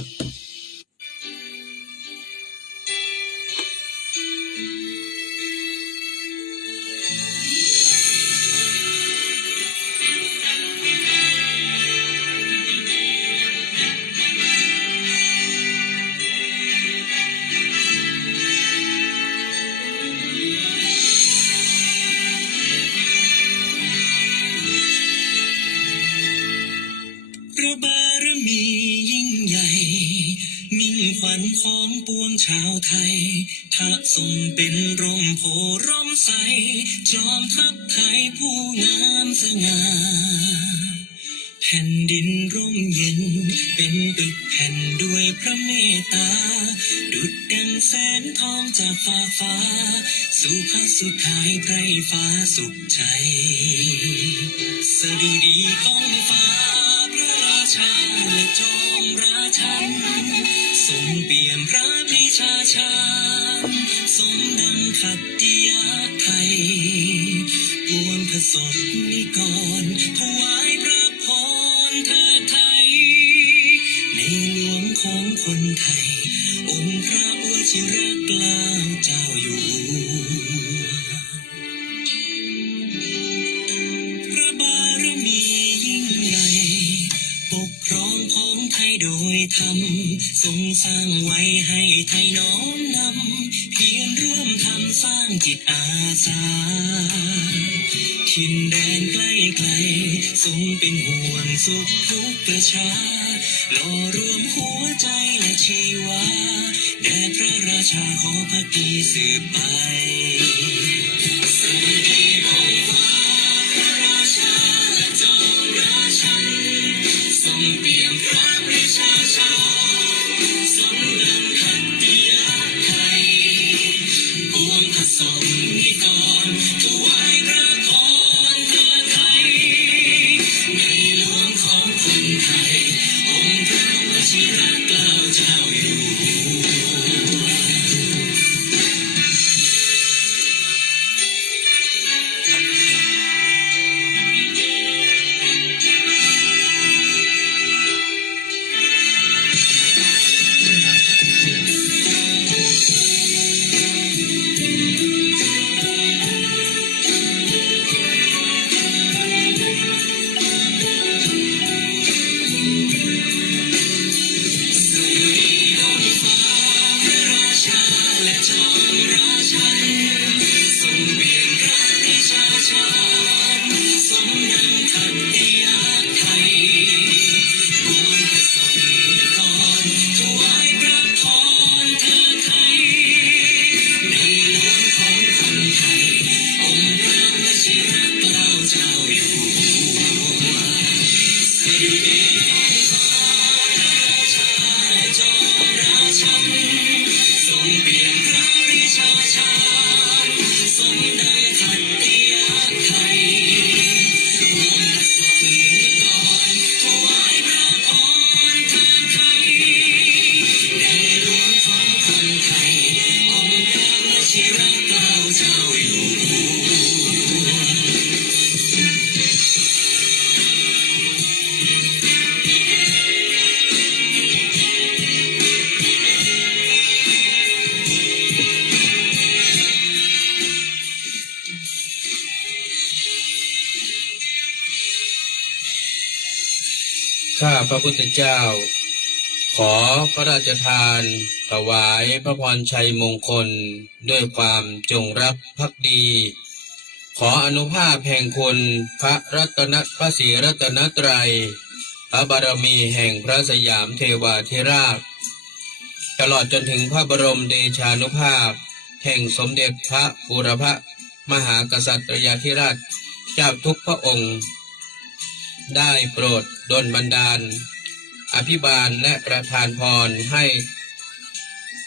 พระบารมียิ่งใหญ่มิ่งขวัญของปวงชาวไทยถ้าทรงเป็นร่มโพร่มใสจอมทัพไทยผู้งามสง่าแผ่นดินร่มเย็นเป็นตึกแผ่นด้วยพระเมตตาดุจดังแสงทองจากฟ้าฟ้าสู่พระสุดท้ายไพร่ฟ้าสุขใจสดุดีก้องฟ้าพระราชาและจอมราชันทรงเปี่ยมพระปรีชาชาญสมดังขัตติยาไทยปวงพระสงฆ์นิกรถวายพระพรเถิดไทยในหลวงของคนไทยองค์พระวชิรเกล้าเจ้าอยู่พระบารมียิ่งใหญ่ปกครองของไทยโดยธรรมทรงสร้างไว้ให้ไทยน้อมนำเพียรร่วมทำสร้างจิตอาสาถิ่นแดนใกล้ไกลทรงเป็นห่วงสุขทุกประชาหล่อรวมหัวใจและชีวาแด่พระราชาขอภักดีสืบไปสดุดีก้องฟ้าพระราชาและจอมราชันทรงเปี่ยมพระปรีชาชาญสมดังขัตติยาไทยปวงพระสงฆ์นิกรถวายพระพรเถิดไทยในหลวงของคนไทยองค์พระวชิรเกล้าเจ้าอยู่ข้าพระพุทธเจ้าขอพระราชทานถวายพระพรชัยมงคลด้วยความจงรักภักดีขออนุภาพแห่งคุณพระศรีรัตนตรัยพระบารมีแห่งพระสยามเทวาธิราชตลอดจนถึงพระบรมเดชานุภาพแห่งสมเด็จพระบูรพมหากษัตริยาธิราชเจ้าทุกพระองค์ได้โปรดดลบันดาลอภิบาลและประทานพรให้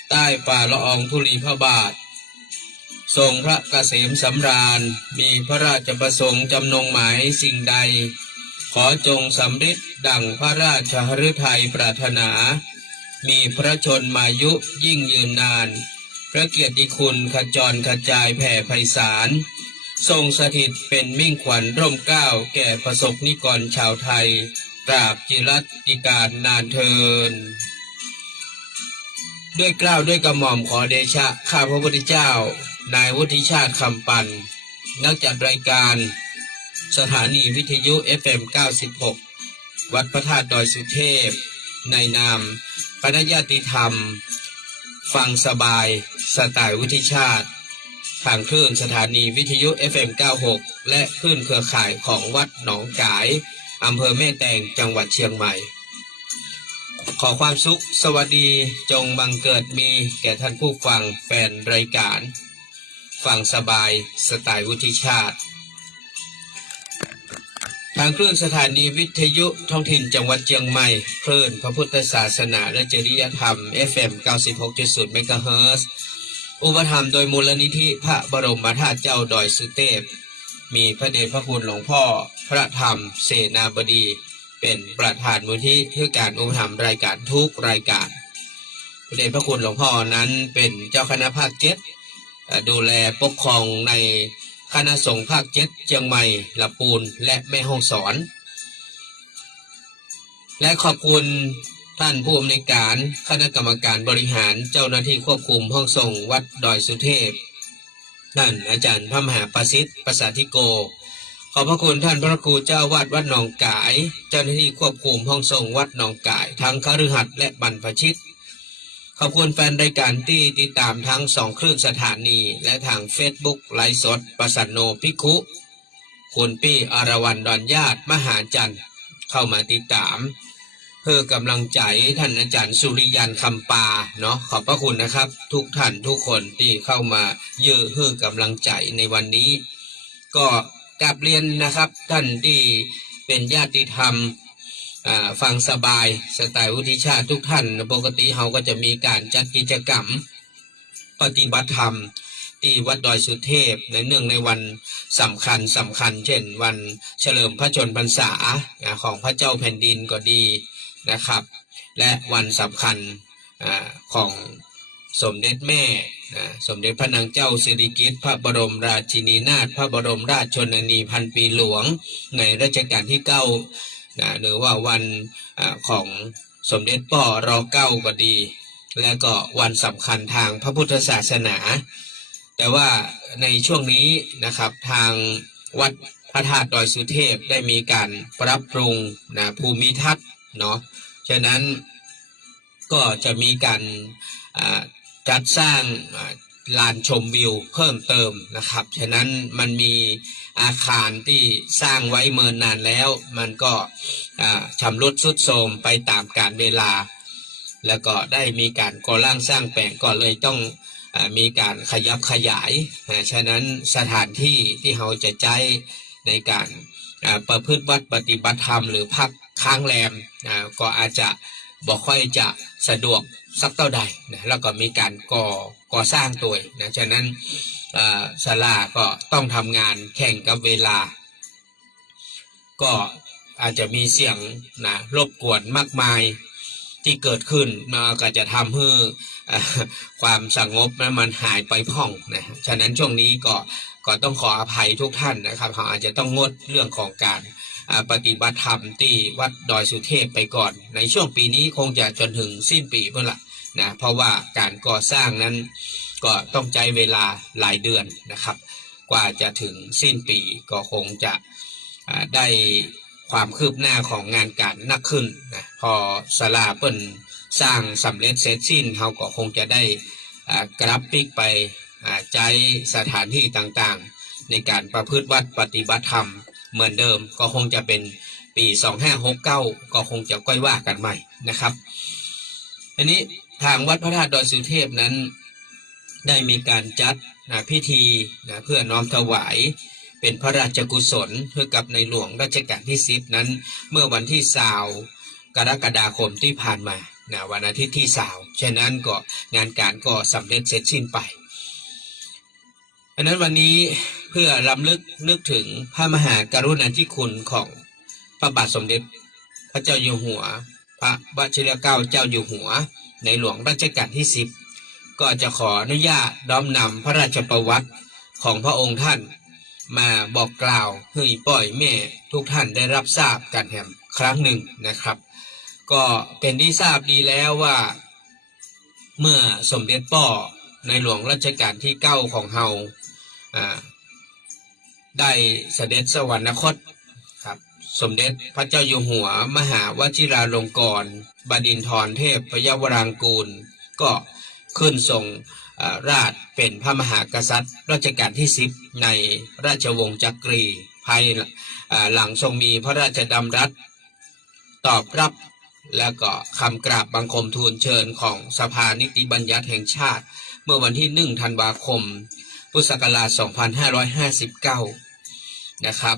ใต้ฝ่าละอองธุลีพระบาททรงพระเกษมสำราญมีพระราชประสงค์จำนงหมายสิ่งใดขอจงสำเร็จดังพระราชฤทัยปรารถนามีพระชนมายุยิ่งยืนนานพระเกียรติคุณขจรกระจายแผ่ไพศาลทรงสถิตเป็นมิ่งขวัญร่มเกล้าแก่ประสบนิกรชาวไทยตราบจิรัติการนานเทิน ด้วยเกล้าวด้วยกระหม่อมขอเดชะข้าพระพุทธเจ้า นายวุฒิชาติคำปันนักจัดรายการสถานีวิทยุ FM 96 วัดพระธาตุดอยสุเทพ ในนามคณะญาติธรรม ฟังสบายสไตล์วุฒิชาติ ทางคลื่นสถานีวิทยุ FM 96 และคลื่นเครือข่ายของวัดหนองกายอำเภอแม่แตงจังหวัดเชียงใหม่ ขอความสุขสวัสดีจงบังเกิดมีแก่ท่านผู้ฟังแฟนรายการ ฟังสบายสไตล์วุฒิชาติ ทางคลื่นสถานีวิทยุท้องถิ่นจังหวัดเชียงใหม่คลื่นพระพุทธศาสนาและจริยธรรม FM 96.0 เมกะเฮิรตซ์อุปถัมภ์โดยมูลนิธิพระบรมธาตุเจ้าดอยสุเทพมีพระเดชพระคุณหลวงพ่อพระธรรมเสนาบดีเป็นประธานมูลนิธิเพื่อการอุปถัมภ์รายการทุกรายการพระเดชพระคุณหลวงพ่อนั้นเป็นเจ้าคณะภาค7ดูแลปกครองในคณะสงฆ์ภาค7เชียงใหม่ลำพูนและแม่ฮ่องสอนและขอบคุณท่านผู้อำนวยการคณะกรรมการบริหารเจ้าหน้าที่ควบคุมห้องส่งวัดดอยสุเทพท่านอาจารย์พระมหาประสิทธิ์ประสาธิโกขอบพระคุณท่านพระครูเจ้าวาดวัดหนองกายเจ้าหน้าที่ควบคุมห้องส่งวัดหนองกายทั้งคฤหัสถ์และบรรพชิตขอบคุณแฟนรายการที่ติดตามทั้ง2คลื่นสถานีและทาง Facebook ไลฟ์สดประสันโนภิกขุคุณปี้อรวรรณดอนญาติมหาจันทร์เข้ามาติดตามเพื่อกำลังใจท่านอาจารย์สุริยันคำปาเนาะขอบพระคุณนะครับทุกท่านทุกคนที่เข้ามายื้อเพื่อกำลังใจในวันนี้ก็กราบเรียนนะครับท่านที่เป็นญาติธรรมฟังสบายสไตล์วุฒิชาติทุกท่านปกติเขาก็จะมีการจัดกิจกรรมปฏิบัติธรรมที่วัดดอยสุเทพในเนื่องในวันสำคัญเช่นวันเฉลิมพระชนมพรรษาของพระเจ้าแผ่นดินก็ดีนะครับและวันสำคัญของสมเด็จแม่สมเด็จพระนางเจ้าสิริกิติ์พระบรมราชินีนาถพระบรมราชชนนีพันปีหลวงในรัชกาลที่9หรือว่าวันของสมเด็จป่อร.9ก็ดีและก็วันสำคัญทางพระพุทธศาสนาแต่ว่าในช่วงนี้นะครับทางวัดพระธาตุดอยสุเทพได้มีการปรับปรุงภูมิทัศน์เนาะฉะนั้นก็จะมีการจัดสร้างลานชมวิวเพิ่มเติมนะครับฉะนั้นมันมีอาคารที่สร้างไว้เมินนานแล้วมันก็ชำรุดทรุดโทรมไปตามกาลเวลาแล้วก็ได้มีการก่อร่างสร้างแปลงก็เลยต้องมีการขยับขยายฉะนั้นสถานที่ที่เราจะใช้ในการประพฤติวัดปฏิบัติธรรมหรือพักค้างแรมก็อาจจะบ่ค่อยจะสะดวกสักเท่าใดนะแล้วก็มีการก่อสร้างตัวนะฉะนั้นศาลาก็ต้องทำงานแข่งกับเวลาก็อาจจะมีเสียงรบกวนมากมายที่เกิดขึ้นก็จะทำให้ความสงบมันหายไปพ่องนะฉะนั้นช่วงนี้ก็ต้องขออภัยทุกท่านนะครับเขาอาจจะต้องงดเรื่องของการปฏิบัติธรรมที่วัดดอยสุเทพไปก่อนในช่วงปีนี้คงจะจนถึงสิ้นปีเพื่อละนะเพราะว่าการก่อสร้างนั้นก็ต้องใช้เวลาหลายเดือนนะครับกว่าจะถึงสิ้นปีก็คงจะได้ความคืบหน้าของงานการนักขึ้นนะพอศาลาเปิ้นสร้างสำเร็จเสร็จสิ้นเขาก็คงจะได้กราฟปิกไปใช้สถานที่ต่างๆในการประพฤติวัดปฏิบัติธรรมเหมือนเดิมก็คงจะเป็นปี2569ก็คงจะค่อยว่ากันใหม่นะครับอันนี้ทางวัดพระธาตุดอยสุเทพนั้นได้มีการจัดพิธีเพื่อน้อมถวายเป็นพระราชกุศลเพื่อกับในหลวงรัชกาลที่10นั้นเมื่อวันที่20กรกฎาคมที่ผ่านมาวันอาทิตย์ที่20ฉะนั้นก็งานการก็สำเร็จเสร็จสิ้นไปอันนั้นวันนี้เพื่อรำลึกนึกถึงพระมหากรุณาธิคุณของพระบาทสมเด็จพระเจ้าอยู่หัวพระวชิรเกล้าเจ้าอยู่หัวในหลวงรัชกาลที่10ก็จะขออนุญาตน้อมนำพระราชประวัติของพระองค์ท่านมาบอกกล่าวให้ป่อยแม่ทุกท่านได้รับทราบกันแห่งครั้งหนึ่งนะครับก็เป็นที่ทราบดีแล้วว่า เมื่อสมเด็จป่อในหลวงรัชกาลที่9ของเฮาได้เสด็จสวรรคตครับสมเด็จพระเจ้าอยู่หัวมหาวชิราลงกรณ์บดินทรเทพยวรางกูลก็ขึ้นทรงราชเป็นพระมหากษัตริย์รัชกาลที่10ในราชวงศ์จักรีภายหลังทรงมีพระราชดำรัสตอบรับแล้วก็คำกราบบังคมทูลเชิญของสภานิติบัญญัติแห่งชาติเมื่อวันที่1 ธันวาคมพุทธศักราช 2559 นะครับ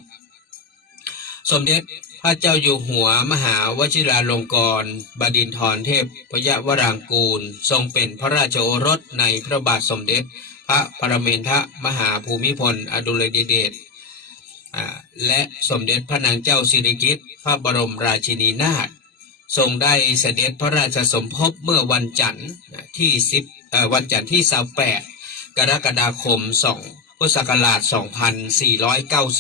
สมเด็จพระเจ้าอยู่หัวมหาวชิราลงกรณ์บดินทรเทพยวรางกูลทรงเป็นพระราชโอรสในพระบาทสมเด็จพระปรเมนทรมหาภูมิพลอดุลยเดชและสมเด็จพระนางเจ้าสิริกิติ์พระบรมราชินีนาถทรงได้เสด็จพระราชสมภพเมื่อวันจันทร์ที่28 กรกฎาคมพุทธศักราช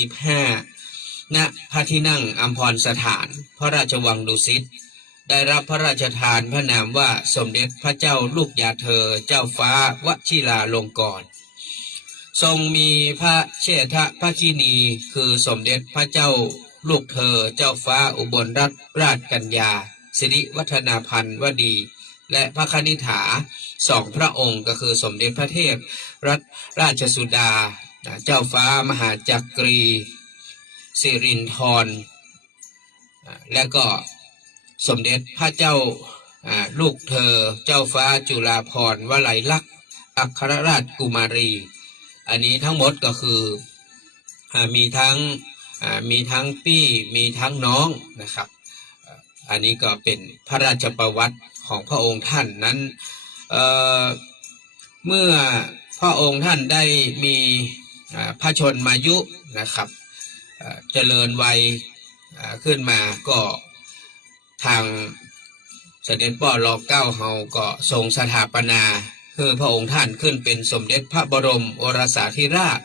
2495 ณ พระที่นั่งอัมพรสถานพระราชวังดุสิตได้รับพระราชทานพระนามว่าสมเด็จพระเจ้าลูกยาเธอเจ้าฟ้าวชิราลงกรณ์ทรงมีพระเชษฐภคินีคือสมเด็จพระเจ้าลูกเธอเจ้าฟ้าอุบลรัตนราชกัญญาสิริวัฒนาพันวดี และพระคณิษฐา2 พระองค์ก็คือสมเด็จพระเทพรัตนราชสุดาเจ้าฟ้ามหาจักรีสิรินธรและก็สมเด็จพระเจ้าลูกเธอเจ้าฟ้าจุฬาภรณ์วลัยลักษณ์อัครราชกุมารีอันนี้ทั้งหมดก็คือมีทั้งพี่มีทั้งน้องนะครับอันนี้ก็เป็นพระราชประวัติของพระองค์ท่านนั้นเมื่อพระองค์ท่านได้มีพระชนมายุนะครับเจริญวัยขึ้นมาก็ทางเสด็จป่อรอ9เฮาก็ทรงสถาปนาคือพระองค์ท่านขึ้นเป็นสมเด็จพระบรมโอรสาธิราช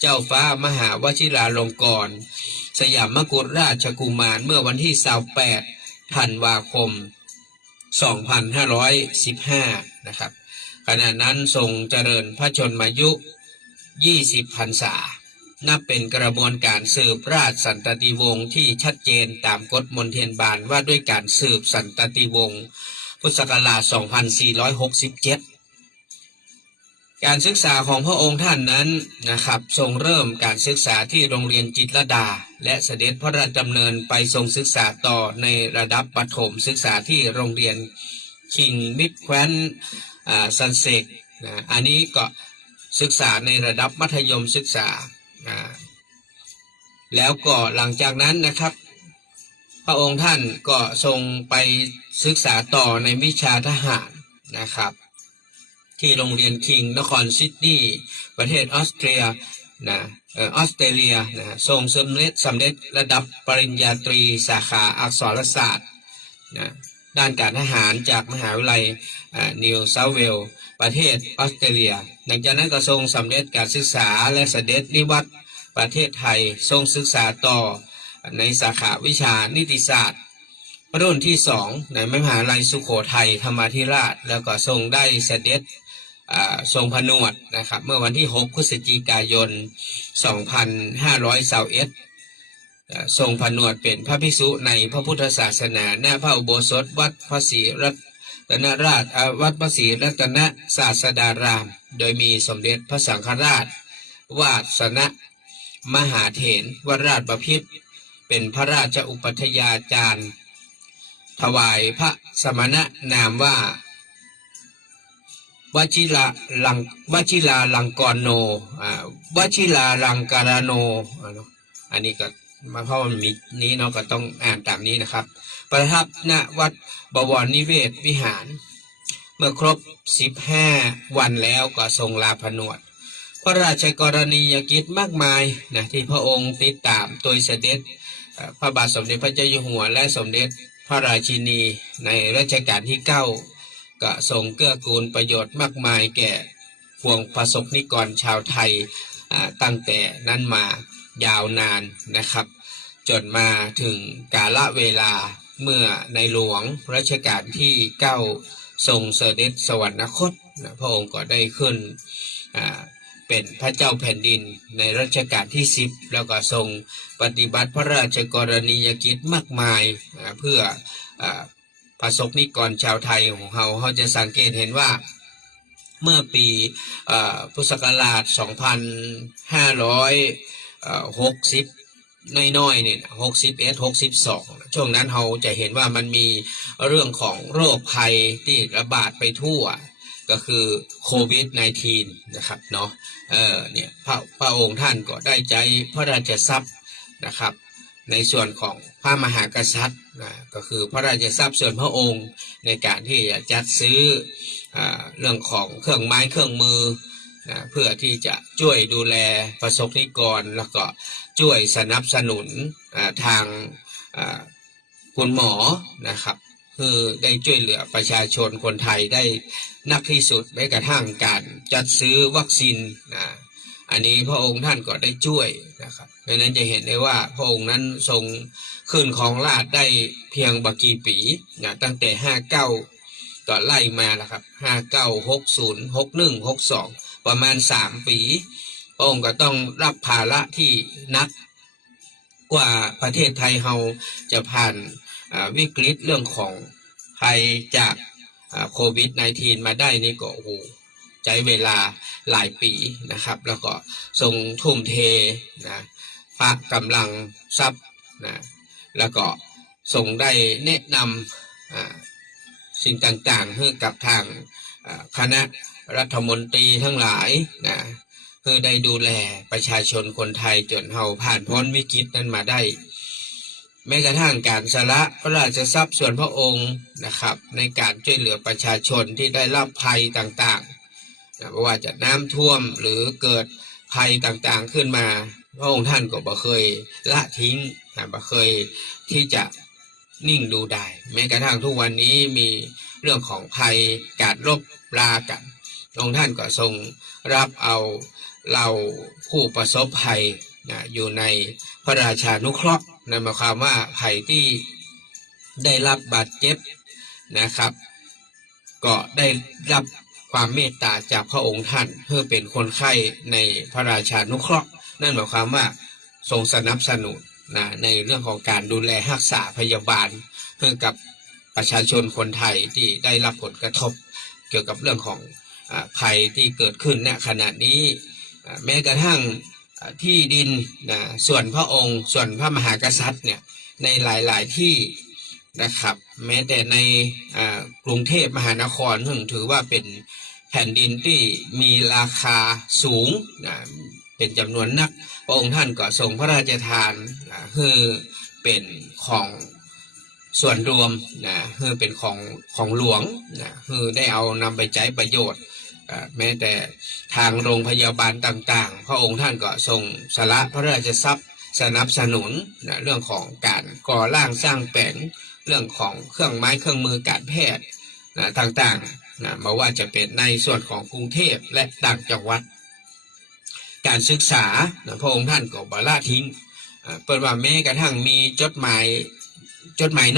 เจ้าฟ้ามหาวชิราลงกรณ์สยามกุฎราชกุมารเมื่อวันที่28 ธันวาคม 2515 นะครับขณะนั้นทรงเจริญพระชนมายุ 20 พรรษานับเป็นกระบวนการสืบราชสันตติวงศ์ที่ชัดเจนตามกฎมนเทียนบานว่าด้วยการสืบสันตติวงศ์พุทธศักราช 2467 การศึกษาของพระองค์ท่านนั้นนะครับทรงเริ่มการศึกษาที่โรงเรียนจิตรลดาและเสด็จพระราชดำเนินไปทรงศึกษาต่อในระดับประถมศึกษาที่โรงเรียนคิงมิดแควนซันเซกอันนี้ก็ศึกษาในระดับมัธยมศึกษาแล้วก็หลังจากนั้นนะครับพระองค์ท่านก็ทรงไปศึกษาต่อในวิชาทหารนะครับที่โรงเรียนคิงนครซิดนีย์ประเทศออสเตรียทรงสำเร็จระดับปริญญาตรีสาขาอักษรศาสตร์ด้านการทหารจากมหาวิทยาลัยนิวเซาท์เวลส์ประเทศออสเตรเลียหลังจากนั้นก็ทรงสำเร็จการศึกษาและเสด็จนิวัตรประเทศไทยทรงศึกษาต่อในสาขาวิชานิติศาสตร์รุ่นที่2ในมหาวิทยาลัยสุโขทัยธรรมาธิราชแล้วก็ทรงได้เสด็จทรงผนวดนะครับเมื่อวันที่6 พฤศจิกายน 2521ทรงผนวดเป็นพระภิกษุในพระพุทธศาสนาณพระอุโบสถวัดพระศรีรัตนราชวัดพระศรีรัตนศาสดารามโดยมีสมเด็จพระสังฆราชวาสนมหาเถรวราชบพิตรเป็นพระราชอุปัฏฐาจารย์ถวายพระสมณนามว่าวชิลาลังกรโนวชิลาลังการโนอันนี้ก็มาเพราะมันมีนี้เนาะก็ต้องอ่านตามนี้นะครับประทับณวัดบวรนิเวศวิหารเมื่อครบ15 วันแล้วก็ทรงลาผนวดพระราชกรณียกิจมากมายนะที่พระองค์ติดตามโดยเสด็จพระบาทสมเด็จพระเจ้าอยู่หัวและสมเด็จพระราชินีในรัชกาลที่9ก็ทรงเกื้อกูลประโยชน์มากมายแก่พวงประสบนิกรชาวไทยตั้งแต่นั้นมายาวนานนะครับจนมาถึงกาลเวลาเมื่อในหลวงรัชกาลที่9 ทรงเสด็จสวรรคตนะพระองค์ก็ได้ขึ้นเป็นพระเจ้าแผ่นดินในรัชกาลที่10แล้วก็ทรงปฏิบัติพระราชกรณียกิจมากมายเพื่อประสบนิกรชาวไทยของเขาจะสังเกตเห็นว่าเมื่อปีพุทธศักราช 2560น้อยๆเนี่ย61 62ช่วงนั้นเราจะเห็นว่ามันมีเรื่องของโรคภัยที่ระบาดไปทั่วก็คือโควิด -19 นะครับเนาะเนี่ยพระองค์ท่านก็ได้ใจพระราชทรัพย์นะครับในส่วนของพระมหากษัตริย์ก็คือพระราชทรัพย์ส่วนพระองค์ในการที่จะจัดซื้อเรื่องของเครื่องไม้เครื่องมือเพื่อที่จะช่วยดูแลประสบนิกรแล้วก็ช่วยสนับสนุนทางคุณหมอนะครับคือได้ช่วยเหลือประชาชนคนไทยได้นักที่สุดแม้กระทั่งการจัดซื้อวัคซีนอันนี้พระองค์ท่านก็ได้ช่วยนะครับดังนั้นจะเห็นได้ว่าพระองค์นั้นทรงขึ้นของราชย์ได้เพียงบักกี่ปีตั้งแต่59ก็ไล่มาแล้วครับ59 60 61 62ประมาณ3ปีพระองค์ก็ต้องรับภาระที่หนักกว่าประเทศไทยเราจะผ่านวิกฤตเรื่องของภัยจากโควิด -19 มาได้นี่ก็โอ้โหใช้เวลาหลายปีนะครับแล้วก็ทรงทุ่มเทนะพระกำลังทรัพย์นะแล้วก็ทรงได้แนะนำสิ่งต่างๆให้กับทางคณะรัฐมนตรีทั้งหลายนะเพื่อได้ดูแลประชาชนคนไทยจนเราผ่านพ้นวิกฤตนั้นมาได้แม้กระทั่งการสละพระราชทรัพย์ส่วนพระองค์นะครับในการช่วยเหลือประชาชนที่ได้รับภัยต่างๆไม่ว่าจะน้ำท่วมหรือเกิดภัยต่างๆขึ้นมาพระองค์ท่านก็บ่เคยละทิ้งบ่เคยที่จะนิ่งดูได้แม้กระทั่งทุกวันนี้มีเรื่องของภัยการรบรากันองค์ท่านก็ทรงรับเอาเราผู้ประสบภัยอยู่ในพระราชานุเคราะห์นั่นหมายความว่าภัยที่ได้รับบาดเจ็บนะครับก็ได้รับความเมตตาจากพระองค์ท่านเพื่อเป็นคนไข้ในพระราชานุเคราะห์นั่นหมายความว่าทรงสนับสนุนในเรื่องของการดูแลรักษาพยาบาลเพื่อกับประชาชนคนไทยที่ได้รับผลกระทบเกี่ยวกับเรื่องของภัยที่เกิดขึ้นณขณะนี้แม้กระทั่งที่ดินส่วนพระองค์ส่วนพระมหากษัตริย์เนี่ยในหลายๆที่นะครับแม้แต่ในกรุงเทพมหานครซึ่งถือว่าเป็นแผ่นดินที่มีราคาสูงเป็นจำนวนนักพระองค์ท่านก็ทรงพระราชทานคือเป็นของส่วนรวมคือเป็นของหลวงคือได้เอานำไปใช้ประโยชน์แม้แต่ทางโรงพยาบาลต่างๆพระองค์ท่านก็ทรงสละพระราชทรัพย์สนับสนุนเรื่องของการก่อร่างสร้างแปลงเรื่องของเครื่องไม้เครื่องมือการแพทย์ต่างๆไม่ว่าจะเป็นในส่วนของกรุงเทพและต่างจังหวัดการศึกษาพระองค์ท่านก็บ่ละทิ้งเปิดว่าแม้กระทั่งมีจดหมาย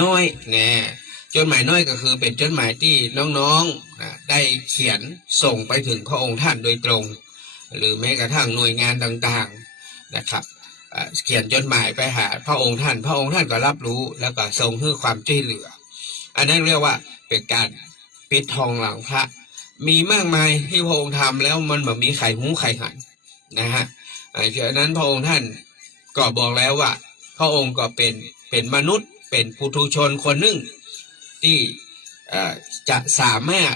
น้อยจดหมายน้อยก็คือเป็นจดหมายที่น้องๆได้เขียนส่งไปถึงพระองค์ท่านโดยตรงหรือแม้กระทั่งหน่วยงานต่างๆนะครับเขียนจดหมายไปหาพระองค์ท่านก็รับรู้แล้วก็ทรงให้ความช่วยเหลืออันนั้นเรียกว่าเป็นการปิดทองหลังพระมีมากมายที่พระองค์ทำแล้วมันแบบมีไข่หูไข่หันนะฮะฉะนั้นพระองค์ท่านก็บอกแล้วว่าพระองค์ก็เป็นมนุษย์เป็นปุถุชนคนหนึ่งที่จะสามารถ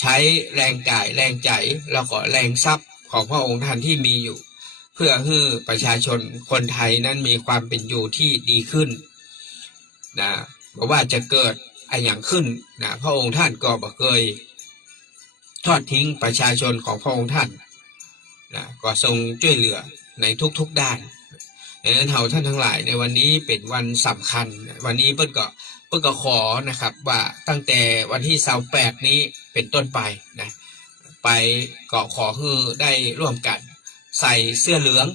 ใช้แรงกายแรงใจแล้วก็แรงทรัพย์ของพระองค์ท่านที่มีอยู่เพื่อให้ประชาชนคนไทยนั้นมีความเป็นอยู่ที่ดีขึ้นนะเพราะว่าจะเกิดอะไรอย่างขึ้นนะพระองค์ท่านก็บ่เคยทอดทิ้งประชาชนของพระองค์ท่านนะก็ทรงช่วยเหลือในทุกๆด้านดังนั้นเราท่านทั้งหลายในวันนี้เป็นวันสำคัญวันนี้เพิ่นก็ขอนะครับว่าตั้งแต่วันที่28นี้เป็นต้นไปนะไปก็ขอให้ได้ร่วมกันใส่เสื้อเหลือง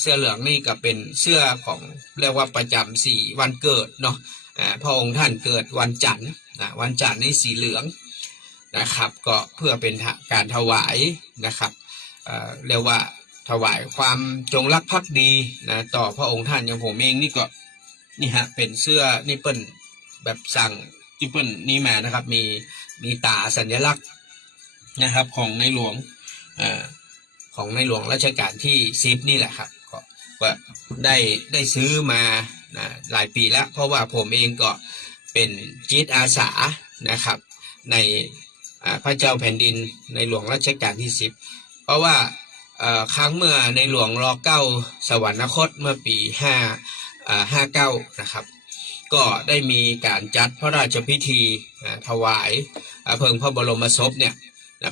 เสื้อเหลืองนี่ก็เป็นเสื้อของเรียกว่าประจำ4วันเกิดเนาะพระองค์ท่านเกิดวันจันทร์วันจันทร์นี่สีเหลือง นะครับก็เพื่อเป็นการถวายนะครับเรียกว่าถวายความจงรักภักดีนะต่อพระองค์ท่านอย่างผมเองนี่ก็นี่ฮะเป็นเสื้อนี่เปิ้ลแบบสั่งที่เปิ้ลนี่มานะครับมีตาสัญลักษณ์นะครับของในหลวงของในหลวงรัชกาลที่10นี่แหละครับก็ได้ซื้อมาหลายปีแล้วเพราะว่าผมเองก็เป็นจิตอาสานะครับในพระเจ้าแผ่นดินในหลวงรัชกาลที่10เพราะว่าครั้งเมื่อในหลวงร.9สวรรคตเมื่อปี59นะครับก็ได้มีการจัดพระราชพิธีถวายเพลิงพระบรมศพเนี่ย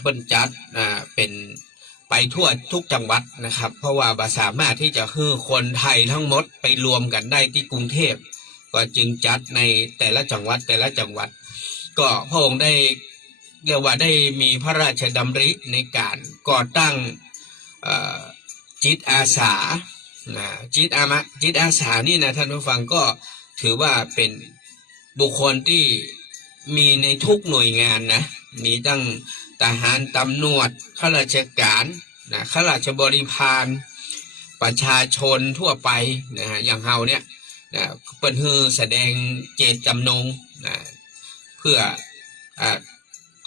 เปิ้นจัดเป็นไปทั่วทุกจังหวัดนะครับเพราะว่าสามารถที่จะให้คนไทยทั้งหมดไปรวมกันได้ที่กรุงเทพก็จึงจัดในแต่ละจังหวัดก็พระองค์ได้เรียกว่าได้มีพระราชดำริในการก่อตั้งจิตอาสาจิตอาสานี่นะท่านผู้ฟังก็ถือว่าเป็นบุคคลที่มีในทุกหน่วยงานนะมีตั้งทหารตำรวจข้าราชการข้าราชบริพารประชาชนทั่วไปอย่างเฮาเนี่ยเปิ้นฮือแสดงเจตจำนงเพื่อ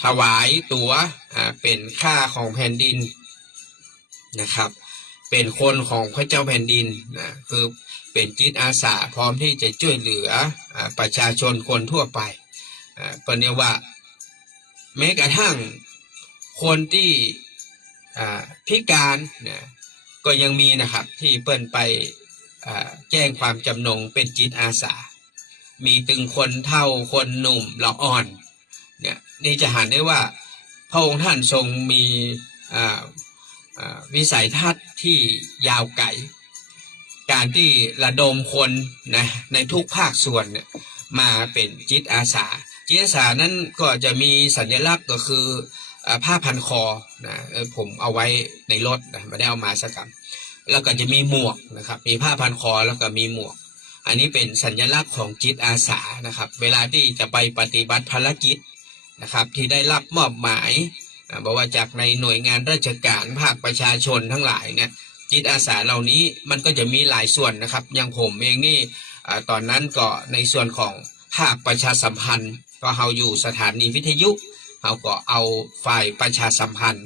ถวายตัวเป็นค่าของแผ่นดินนะครับเป็นคนของพระเจ้าแผ่นดินคือเป็นจิตอาสาพร้อมที่จะช่วยเหลือประชาชนคนทั่วไปเปิ้นเรียกว่าแม้กระทั่งคนที่พิการก็ยังมีนะครับที่เปิ้นไปแจ้งความจำนงเป็นจิตอาสามีถึงคนเฒ่าคนหนุ่มละอ่อนเนี่ยนี่จะเห็นได้ว่าพระองค์ท่านทรงมีวิสัยทัศน์ที่ยาวไกลการที่ระดมคนนะในทุกภาคส่วนเนี่ยมาเป็นจิตอาสานั้นก็จะมีสัญลักษณ์ก็คือผ้าพันคอนะผมเอาไว้ในรถนะไม่ได้เอามาสักคำแล้วก็จะมีหมวกนะครับมีผ้าพันคอแล้วก็มีหมวกอันนี้เป็นสัญลักษณ์ของจิตอาสานะครับเวลาที่จะไปปฏิบัติภารกิจนะครับที่ได้รับมอบหมายบอกว่าจากในหน่วยงานราชการภาคประชาชนทั้งหลายเนี่ยจิตอาสาเหล่านี้มันก็จะมีหลายส่วนนะครับอย่างผมเองนี่ตอนนั้นก็ในส่วนของภาคประชาสัมพันธ์ก็เฮาอยู่สถานีวิทยุเราก็เอาฝ่ายประชาสัมพันธ์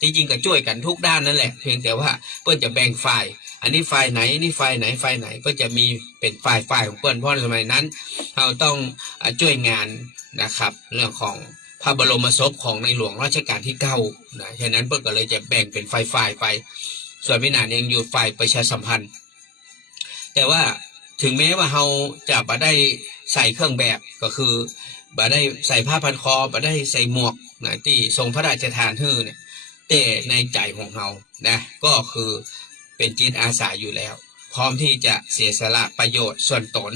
ที่จริงก็ช่วยกันทุกด้านนั่นแหละเพียงแต่ว่าเพื่อนจะแบ่งฝ่ายอันนี้ฝ่ายไหนนี่ฝ่ายไหนก็จะมีเป็นฝ่ายของเพื่อนเพราะสมัยนั้นเราต้องช่วยงานนะครับเรื่องของพระบรมศพของในหลวงรัชกาลที่9นะฉะนั้นเพื่อนก็เลยจะแบ่งเป็นฝ่ายไปส่วนพี่หนานเองอยู่ฝ่ายประชาสัมพันธ์แต่ว่าถึงแม้ว่าเราจะบ่ได้ใส่เครื่องแบบก็คือบ่ได้ใส่ผ้าพันคอบ่ได้ใส่หมวกนะที่ทรงพระราชทานให้เนี่ยแต่ในใจของเรานะก็คือเป็นจิตอาสาอยู่แล้วพร้อมที่จะเสียสละประโยชน์ส่วนตน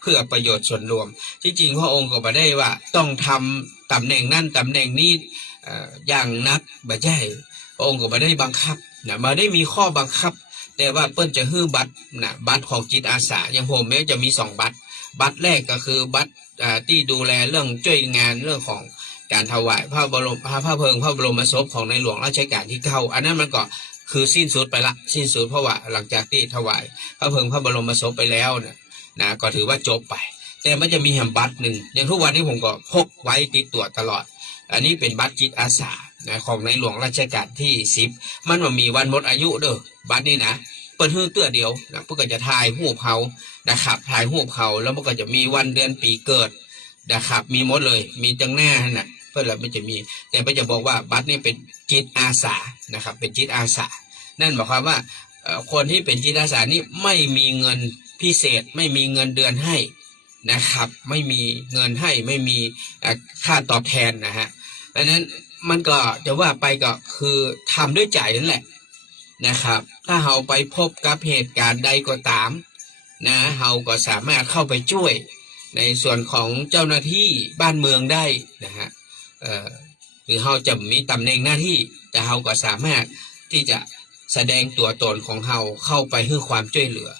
เพื่อประโยชน์ส่วนรวมที่จริงพระองค์ก็บ่ได้ว่าต้องทำตำแหน่งนั่นตำแหน่งนี้อย่างนักบ่ใช่พระองค์ก็บ่ได้บังคับนะบ่ได้มีข้อบังคับแต่ว่าเปิ้นจะฮื้อบัตรบัตรของจิตอาสาอย่างผมจะมี2บัตรแรกก็คือบัตรที่ดูแลเรื่องช่วยงานเรื่องของการถวายพระเพลิงพระบรมศพของในหลวงรัชกาลที่9อันนั้นมันก็คือสิ้นสุดไปละสิ้นสุดเพราะว่าหลังจากที่ถวายพระเพลิงพระบรมศพไปแล้วนะก็ถือว่าจบไปแต่มันจะมีบัตรหนึ่งอย่างทุกวันนี้ผมก็พกไว้ติดตัวตลอดอันนี้เป็นบัตรจิตอาสาของในหลวงรัชกาลที่10มันมีวันหมดอายุเด้อบัตรนี้นะเปิดฮื้อเตื้อเดียวนะเพื่อจะถ่ายรูปเขานะครับถ่ายรูปเขาแล้วมันก็จะมีวันเดือนปีเกิดนะครับมีหมดเลยมีจังหน้าน่ะเพื่อเราไม่จะมีแต่ไม่จะบอกว่าบัตรนี้เป็นจิตอาสานะครับเป็นจิตอาสานั่นหมายความว่าคนที่เป็นจิตอาสานี่ไม่มีเงินพิเศษไม่มีเงินเดือนให้นะครับไม่มีเงินให้ไม่มีค่าตอบแทนนะฮะดังนั้นมันก็จะว่าไปก็คือทำด้วยใจนั่นแหละนะครับถ้าเราไปพบกับเหตุการณ์ใดก็ตามนะเราก็สามารถเข้าไปช่วยในส่วนของเจ้าหน้าที่บ้านเมืองได้นะฮะหรือเราจะมีตำแหน่งหน้าที่แต่เราก็สามารถที่จะแสดงตัวตนของเราเข้าไปให้ความช่วยเหลือ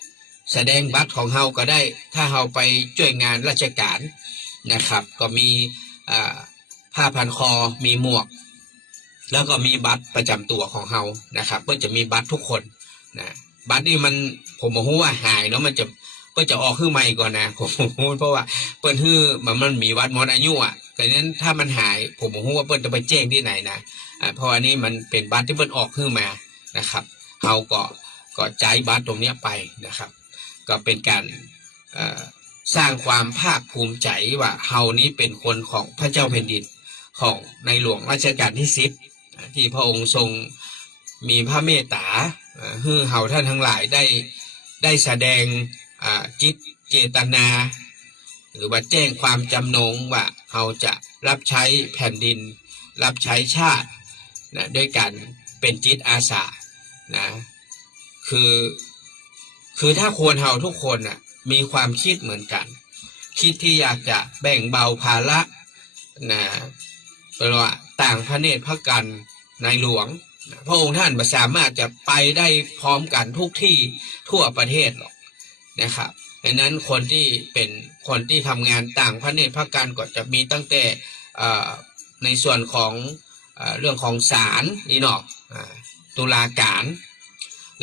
แสดงบัตรของเราก็ได้ถ้าเราไปช่วยงานราชการนะครับก็มี ผ้าพันคอมีหมวกแล้วก็มีบัตรประจำตัวของเฮานะครับก็จะมีบัตรทุกคนนะบัตรนี่มันผมบอกว่าหายเนาะมันจะก็จะออกขึ้นใหม่ก่อนนะผมพูดเพราะว่าเปิ้นฮื้อมันมีวัดหมดอายุอ่ะแต่นั้นถ้ามันหายผมบอกว่าเปิ้นจะไปแจ้งที่ไหนนะเพราะอันนี้มันเป็นบัตรที่เปิ้นออกขึ้นมานะครับเฮาก็จ่ายบัตรตรงเนี้ยไปนะครับก็เป็นการสร้างความภาคภูมิใจว่าเฮานี้เป็นคนของพระเจ้าแผ่นดินของในหลวงรัชกาลที่10ที่พระองค์ทรงมีพระเมตตาให้เฮาท่านทั้งหลายได้แสดงจิตเจตนาหรือว่าแจ้งความจำนงว่าเฮาจะรับใช้แผ่นดินรับใช้ชาตินะด้วยกันเป็นจิตอาสานะคือถ้าคนเฮาทุกคนน่ะมีความคิดเหมือนกันคิดที่อยากจะแบ่งเบาภาระนะแปลว่าต่างพระเนตรพระกันในหลวงพระองค์ท่านสามารถจะไปได้พร้อมกันทุกที่ทั่วประเทศหรอกนะครับดังนั้นคนที่เป็นคนที่ทำงานต่างพระเนตรพระกันก็จะมีตั้งแต่ในส่วนของเรื่องของศาลนี่เนาะตุลาการ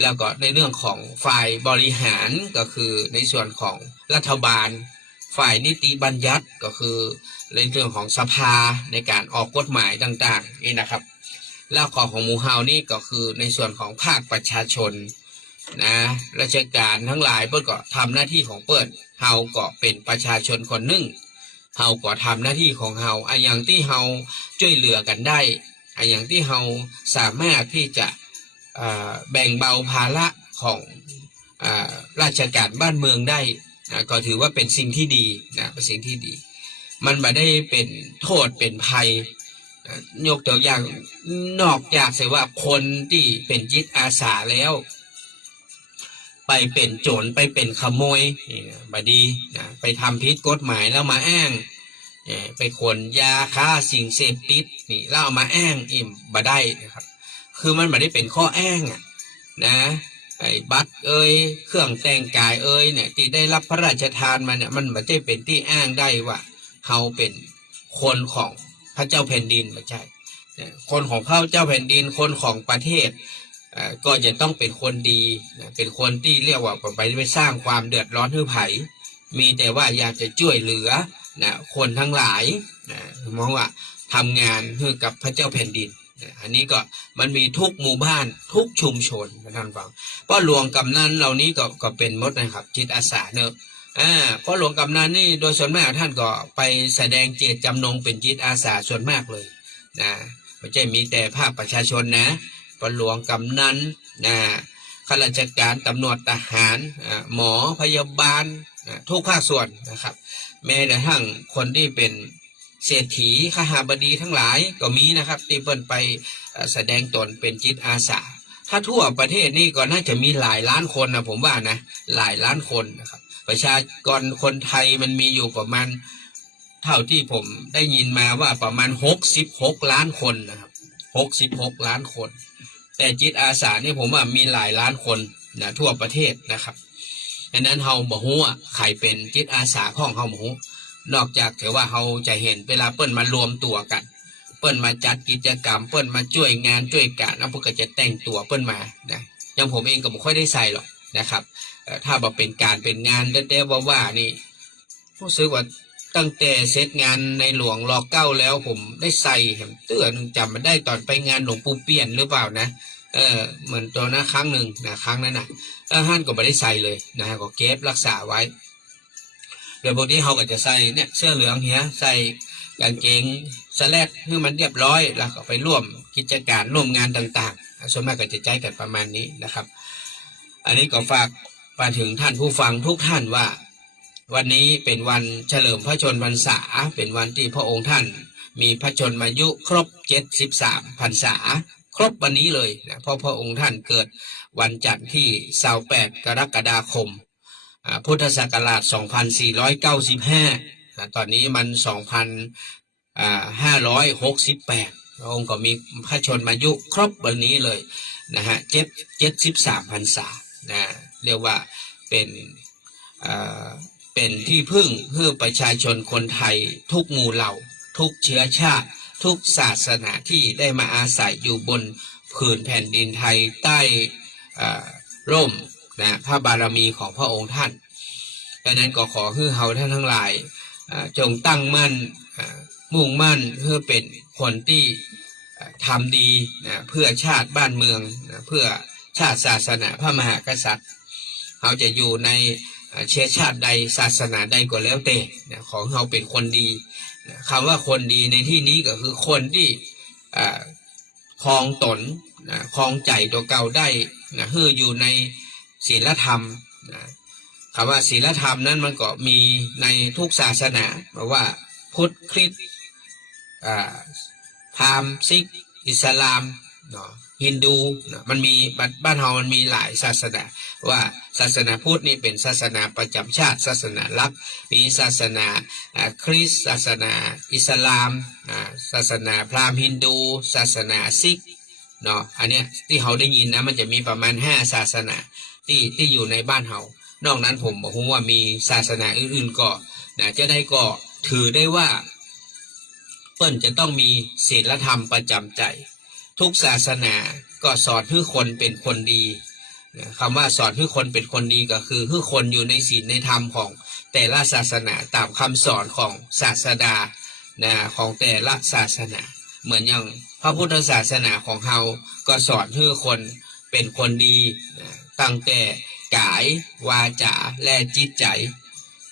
แล้วก็ในเรื่องของฝ่ายบริหารก็คือในส่วนของรัฐบาลฝ่ายนิติบัญญัติก็คือในเรื่องของสภาในการออกกฎหมายต่างๆนี่นะครับแล้วของหมู่เฮานี่ก็คือในส่วนของภาคประชาชนนะราชการทั้งหลายเปิ้นก็ทำหน้าที่ของเปิ้นเฮาก็เป็นประชาชนคนหนึ่งเฮาก็ทำหน้าที่ของเฮาอย่างที่เฮาช่วยเหลือกันได้อย่างที่เฮาสามารถที่จะแบ่งเบาภาระของราชการบ้านเมืองได้นะก็ถือว่าเป็นสิ่งที่ดีนะเป็นสิ่งที่ดีมันไม่ได้เป็นโทษเป็นภัยยกตัวอย่างนอกจากเสียว่าคนที่เป็นจิตอาสาแล้วไปเป็นโจรไปเป็นขโมยบดีนะไปทำผิดกฎหมายแล้วมาอ้างไปขนยาฆ่าสิ่งเสพติดนี่แล้วเอามาอ้างอิ่มบ่ได้นะครับคือมันไม่ได้เป็นข้ออ้างนะไอ้บัตรเครื่องแต่งกายเนี่ยที่ได้รับพระราชทานมาเนี่ยมันไม่ใช่เป็นที่อ้างได้ว่าเขาเป็นคนของพระเจ้าแผ่นดินไม่ใช่คนของพระเจ้าแผ่นดินคนของประเทศก็จะต้องเป็นคนดีเป็นคนที่เรียกว่าไปสร้างความเดือดร้อนให้ไผ่มีแต่ว่าอยากจะช่วยเหลือคนทั้งหลายมองว่าทำงานให้กับพระเจ้าแผ่นดินอันนี้ก็มันมีทุกหมู่บ้านทุกชุมชนท่านฟังเพราะหลวงกำนันเหล่านี้ก็เป็นมดนะครับจิตอาสาเนอะเพราะหลวงกำนันนี่โดยส่วนมากท่านก็ไปแสดงเจตจำนงเป็นจิตอาสาส่วนมากเลยนะไม่ใช่มีแต่ภาคประชาชนนะเพราะหลวงกำนันข้าราชการตำรวจทหารหมอพยาบาลทุกภาคส่วนนะครับแม้กระทั่งคนที่เป็นเศรษฐีข้าหาบดีทั้งหลายก็มีนะครับที่เพิ่นไปแสดงตนเป็นจิตอาสาถ้าทั่วประเทศนี่ก็น่าจะมีหลายล้านคนนะผมว่านะหลายล้านคนนะครับประชากรคนไทยมันมีอยู่ประมาณเท่าที่ผมได้ยินมาว่าประมาณ66ล้านคนนะครับ66ล้านคนแต่จิตอาสานี่ผมว่ามีหลายล้านคนนะทั่วประเทศนะครับดังนั้นเฮาบ่ฮู้ว่าใครเป็นจิตอาสาของเฮาบ่ฮู้นอกจากแต่ว่าเราจะเห็นเวลาเปิ้นมารวมตัวกันเปิ้นมาจัดกิจกรรมเปิ้นมาช่วยงานช่วยการแล้วพวกก็จะแต่งตัวเปิ้นมานะอย่างผมเองก็ไม่ค่อยได้ใส่หรอกนะครับถ้าบอกเป็นการเป็นงานแต่ว่านี่รู้สึกว่าตั้งแต่เสร็จงานในหลวงร.9แล้วผมได้ใส่เห็นเตื้อนึงจำมันได้ตอนไปงานหลวงปู่เปี่ยนหรือเปล่านะเหมือนตัวนะครั้งหนึ่งนะครั้งนั้นนะท่านก็ไม่ได้ใส่เลยนะก็เก็บรักษาไว้โดยปกติเขาก็จะใส่เนี่ยเสื้อเหลืองเหี้ยใส่กางเกงสแลกให้มันเรียบร้อยแล้วก็ไปร่วมกิจการร่วมงานต่างๆส่วนมากก็จะใจกันประมาณนี้นะครับอันนี้ก็ฝากมาถึงท่านผู้ฟังทุกท่านว่าวันนี้เป็นวันเฉลิมพระชนมพรรษาเป็นวันที่พระองค์ท่านมีพระชนมายุครบ73พรรษาครบวันนี้เลยนะเพราะพระองค์ท่านเกิดวันจันทร์ที่28กรกฎาคมพุทธศักราช2495ตอนนี้มัน2568พระองค์ก็มีพระชนมายุครบวันนี้เลยนะฮะ73พรรษานะเรียกว่าเป็นที่พึ่งเพื่อประชาชนคนไทยทุกหมู่เหล่า ทุกเชื้อชาติทุกศาสนาที่ได้มาอาศัยอยู่บนผืนแผ่นดินไทยใต้ร่มพระบารมีของพระองค์ท่านดังนั้นก็ขอให้เฮาท่านทั้งหลายจงตั้งมั่นมุ่งมั่นเพื่อเป็นคนที่ทำดีเพื่อชาติบ้านเมืองเพื่อชาติศาสนาพระมหากษัตริย์เขาจะอยู่ในเชื้อชาติใดศาสนาใดก็แล้วแต่ของเขาเป็นคนดีคำว่าคนดีในที่นี้ก็คือคนที่ครองตนครองใจตัวเก่าได้คืออยู่ในศีลธรรมคำว่าศีลธรรมนั้นมันก็มีในทุกศาสนาเพราะว่าพุทธคริสต์พราหมณ์ซิกอิสลามฮินดูมันมีบ้านเรามันมีหลายศาสนาว่าศาสนาพุทธนี่เป็นศาสนาประจำชาติศาสนาหลักมีศาสนาคริสต์ศาสนาอิสลามศาสนาพราหมณ์ฮินดูศาสนาซิกเนาะอันเนี้ยที่เขาได้ยินนะมันจะมีประมาณ5ศาสนาที่อยู่ในบ้านเรานอกนั้นผมบอกว่ามีศาสนาอื่นๆก็จะได้ก็ถือได้ว่าเปิ้นจะต้องมีศีลธรรมประจำใจทุกศาสนาก็สอนให้คนเป็นคนดีคำว่าสอนให้คนเป็นคนดีก็คือให้คนอยู่ในศีลในธรรมของแต่ละศาสนาตามคำสอนของศาสดาของแต่ละศาสนาเหมือนอย่างพระพุทธศาสนาของเราก็สอนให้คนเป็นคนดีตั้งแต่กายวาจาและจิตใจ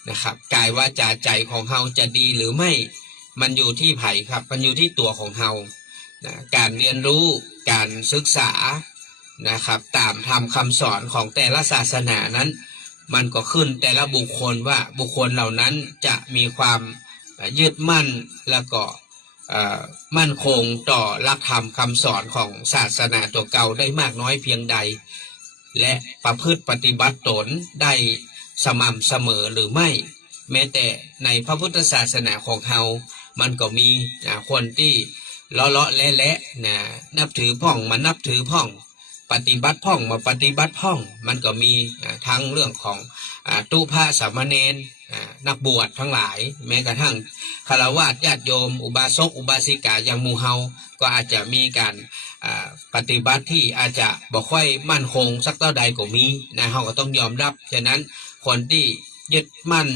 นะครับกายวาจาใจของเราจะดีหรือไม่มันอยู่ที่ไผ่ครับมันอยู่ที่ตัวของเราการเรียนรู้การศึกษานะครับตามธรรมคำสอนของแต่ละศาสนานั้นมันก็ขึ้นแต่ละบุคคลว่าบุคคลเหล่านั้นจะมีความยึดมั่นแล้วก็มั่นคงต่อหลักธรรมคำสอนของศาสนาตัวเก่าได้มากน้อยเพียงใดและประพฤติปฏิบัติตนได้สม่ำเสมอหรือไม่แม้แต่ในพระพุทธศาสนาของเรามันก็มีคนที่เลาะและนับถือพ่องมานับถือพ่องปฏิบัติพ่องมาปฏิบัติพ่องมันก็มีทั้งเรื่องของตุพระสามเณรนักบวชทั้งหลายแม้กระทั่งฆราวาสญาติโยมอุบาสกอุบาสิกาอย่างหมู่เฮาก็อาจจะมีการปฏิบัติที่อาจจะบ่ค่อยมั่นคงสักเท่าใดก็มีเฮาก็ต้องยอมรับฉะนั้นคนที่ยึดมั่น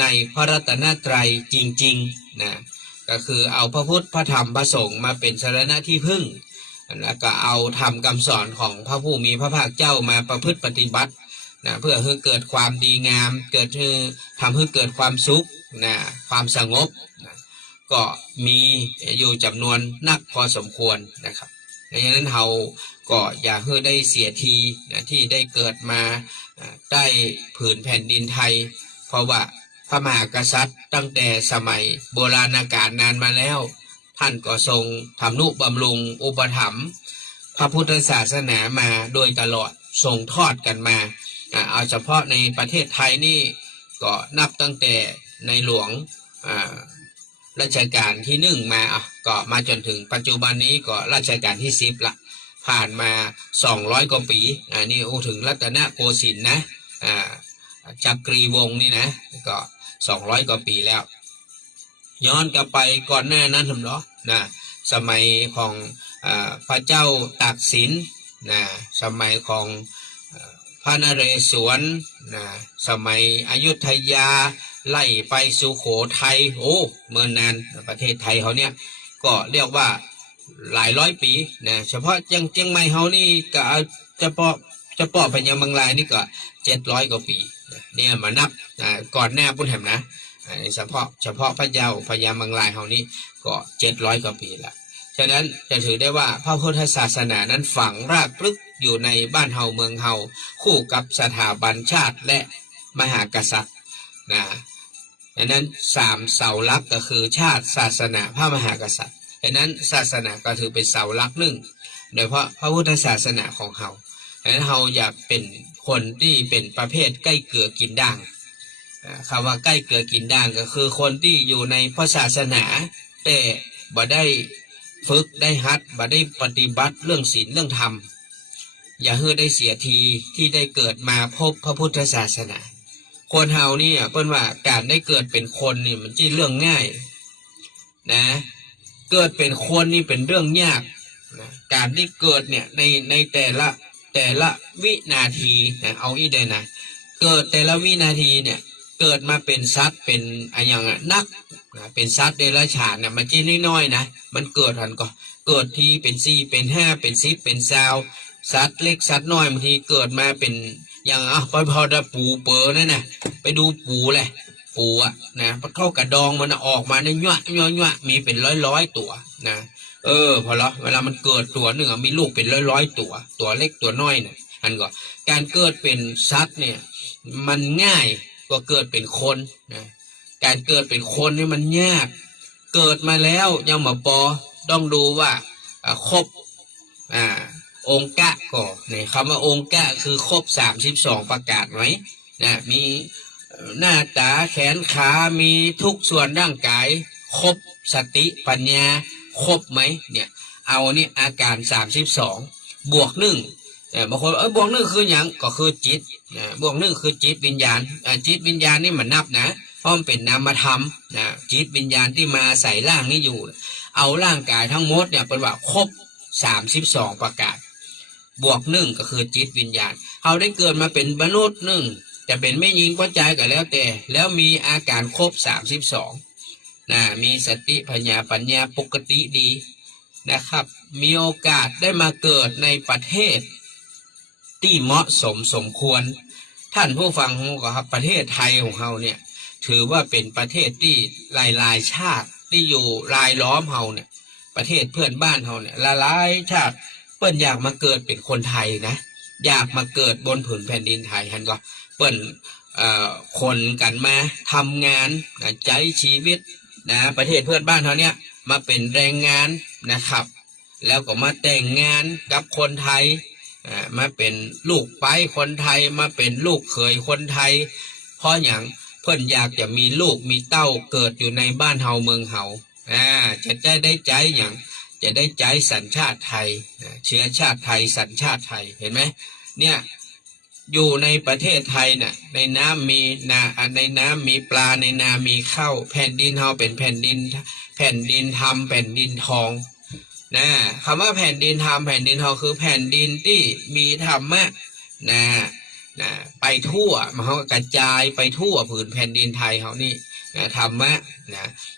ในพระรัตนตรัยจริงๆก็คือเอาพระพุทธพระธรรมพระสงฆ์มาเป็นสรณะที่พึ่งแล้วก็เอาธรรมคำสอนของพระผู้มีพระภาคเจ้ามาประพฤติปฏิบัติเพื่อให้เกิดความดีงามทำให้เกิดความสุขความสงบก็มีอยู่จำนวนนักพอสมควรนะครับดังนั้นเราก็อย่าให้ได้เสียทีที่ได้เกิดมาใต้ผืนแผ่นดินไทยเพราะว่าพระมหากษัตริย์ตั้งแต่สมัยโบราณกาลนานมาแล้วท่านก็ทรงทำนุบำรุงอุปถัมภ์พระพุทธศาสนามาโดยตลอดส่งทอดกันมาเอาเฉพาะในประเทศไทยนี่ก็นับตั้งแต่ในหลวงรัชกาลที่1มาก็มาจนถึงปัจจุบันนี้ก็รัชกาลที่10ละผ่านมา200กว่าปีนี่ถึงรัตนโกสินทร์นะจักรีวงศ์นี่นะก็200กว่าปีแล้วย้อนกลับไปก่อนหน้านั้นผมเนาะสมัยของพระเจ้าตากสินสมัยของพระนเรศวรสมัยอยุธยาไล่ไปสุโขทัยเมื่อนานประเทศไทยเขาเนี่ยก็เรียกว่าหลายร้อยปีเฉพาะเชียงใหม่เขานี่ก็จะเปาะพญามังรายนี่ก็700กว่าปีเนี่ยมานับก่อนหน้าพุทธแหมนะเฉพาะพระยามังรายเขานี่ก็700กว่าปีละฉะนั้นจะถือได้ว่าพระพุทธศาสนานั้นฝังรากลึกอยู่ในบ้านเฮาเมืองเฮาคู่กับสถาบันชาติและมหากษัตริย์ดังนั้น3เสาหลักก็คือชาติศาสนาพระมหากษัตริย์ดังนั้นศาสนาก็ถือเป็นเสาหลักหนึ่งโดยเฉพาะพระพุทธศาสนาของเฮาดังนั้นเฮาอยากเป็นคนที่เป็นประเภทใกล้เกลือกินด่างคำว่าใกล้เกลือกินด่างก็คือคนที่อยู่ในพระศาสนาแต่บ่ได้ฝึกได้หัดบ่ได้ปฏิบัติเรื่องศีลเรื่องธรรมอย่าให้ได้เสียทีที่ได้เกิดมาพบพระพุทธศาสนาคนเฮานี่เปิ้นว่าการได้เกิดเป็นคนนี่มันจีเรื่องง่าย นะเกิดเป็นคนนี่เป็นเรื่องยากนะการที่เกิดเนี่ยในแต่ละวินาทีนะเอาอีกเลยนะเกิดแต่ละวินาทีเนี่ยเกิดมาเป็นสัตว์เป็นอะไรอย่างนักนะเป็นสัตว์เดรัจฉานเนี่ยมันจีน้อยๆนะมันเกิดทันก็เกิดทีเป็น4เป็น5เป็น10เป็น20สัตว์เล็กสัตว์น้อยบางทีเกิดมาเป็นอย่างพอจะปูเป๋อนั่นนะไปดูปูเลยปูอ่ะนะพอเข้ากระดองมันออกมาในยั่วมีเป็นร้อยตัวนะพอแล้วเวลามันเกิดตัวหนึ่งมีลูกเป็นร้อยตัวเล็กตัวน้อยเนี่ยอันก็การเกิดเป็นสัตว์เนี่ยมันง่ายกว่าเกิดเป็นคนนะการเกิดเป็นคนนี่มันยากเกิดมาแล้วยังมาปอต้องดูว่าครบองค์กะก่อนในคำว่าองค์กะคือครบ32ประกาศไหมนะมีหน้าตาแขนขามีทุกส่วนร่างกายครบสติปัญญาครบไหมเนี่ยเอานี่อาการ32บวก1บางคนบวก1คืออย่างก็คือจิตบวก1คือจิตวิญญาณจิตวิญญาณนี่มันนับนะเพราะมันเป็นนามธรรมจิตวิญญาณที่มาใส่ร่างนี้อยู่เอาร่างกายทั้งหมดเนี่ยเป็นว่าครบ32ประกาศบวก1ก็คือจิตวิญญาณเขาได้เกิดมาเป็นมนุษย์จะเป็นไม่ยิงก็ใจก็แล้วแต่แล้วมีอาการครบ32มีสติปัญญาปกติดีนะครับมีโอกาสได้มาเกิดในประเทศที่เหมาะสมควรท่านผู้ฟังครับประเทศไทยของเราเนี่ยถือว่าเป็นประเทศที่หลายชาติที่อยู่รายล้อมเราเนี่ยประเทศเพื่อนบ้านเราเนี่ยหลายชาติเปิ้นอยากมาเกิดเป็นคนไทยนะอยากมาเกิดบนผืนแผ่นดินไทยฮันก็เปิ้นคนกันมาทำงานใช้ชีวิตประเทศเพื่อนบ้านเขาเนี่ยมาเป็นแรงงานนะครับแล้วก็มาแต่งงานกับคนไทยมาเป็นลูกไปคนไทยมาเป็นลูกเขยคนไทยเพราะอย่างเพิ่นอยากจะมีลูกมีเต้าเกิดอยู่ในบ้านเฮาเมืองเฮาจะได้ใจอย่างจะได้ใจสัญชาติไทยเชื้อชาติไทยสัญชาติไทยเห็นไหมเนี่ยอยู่ในประเทศไทยน่ะในน้ำมีในน้ำมีปลาในนามีข้าวแผ่นดินเฮาเป็นแผ่นดินธรรมแผ่นดินทองคำว่าแผ่นดินธรรมแผ่นดินทองคือแผ่นดินที่มีธรรมะไปทั่วมันเขากระจายไปทั่วผืนแผ่นดินไทยเขานี่ธรรมะ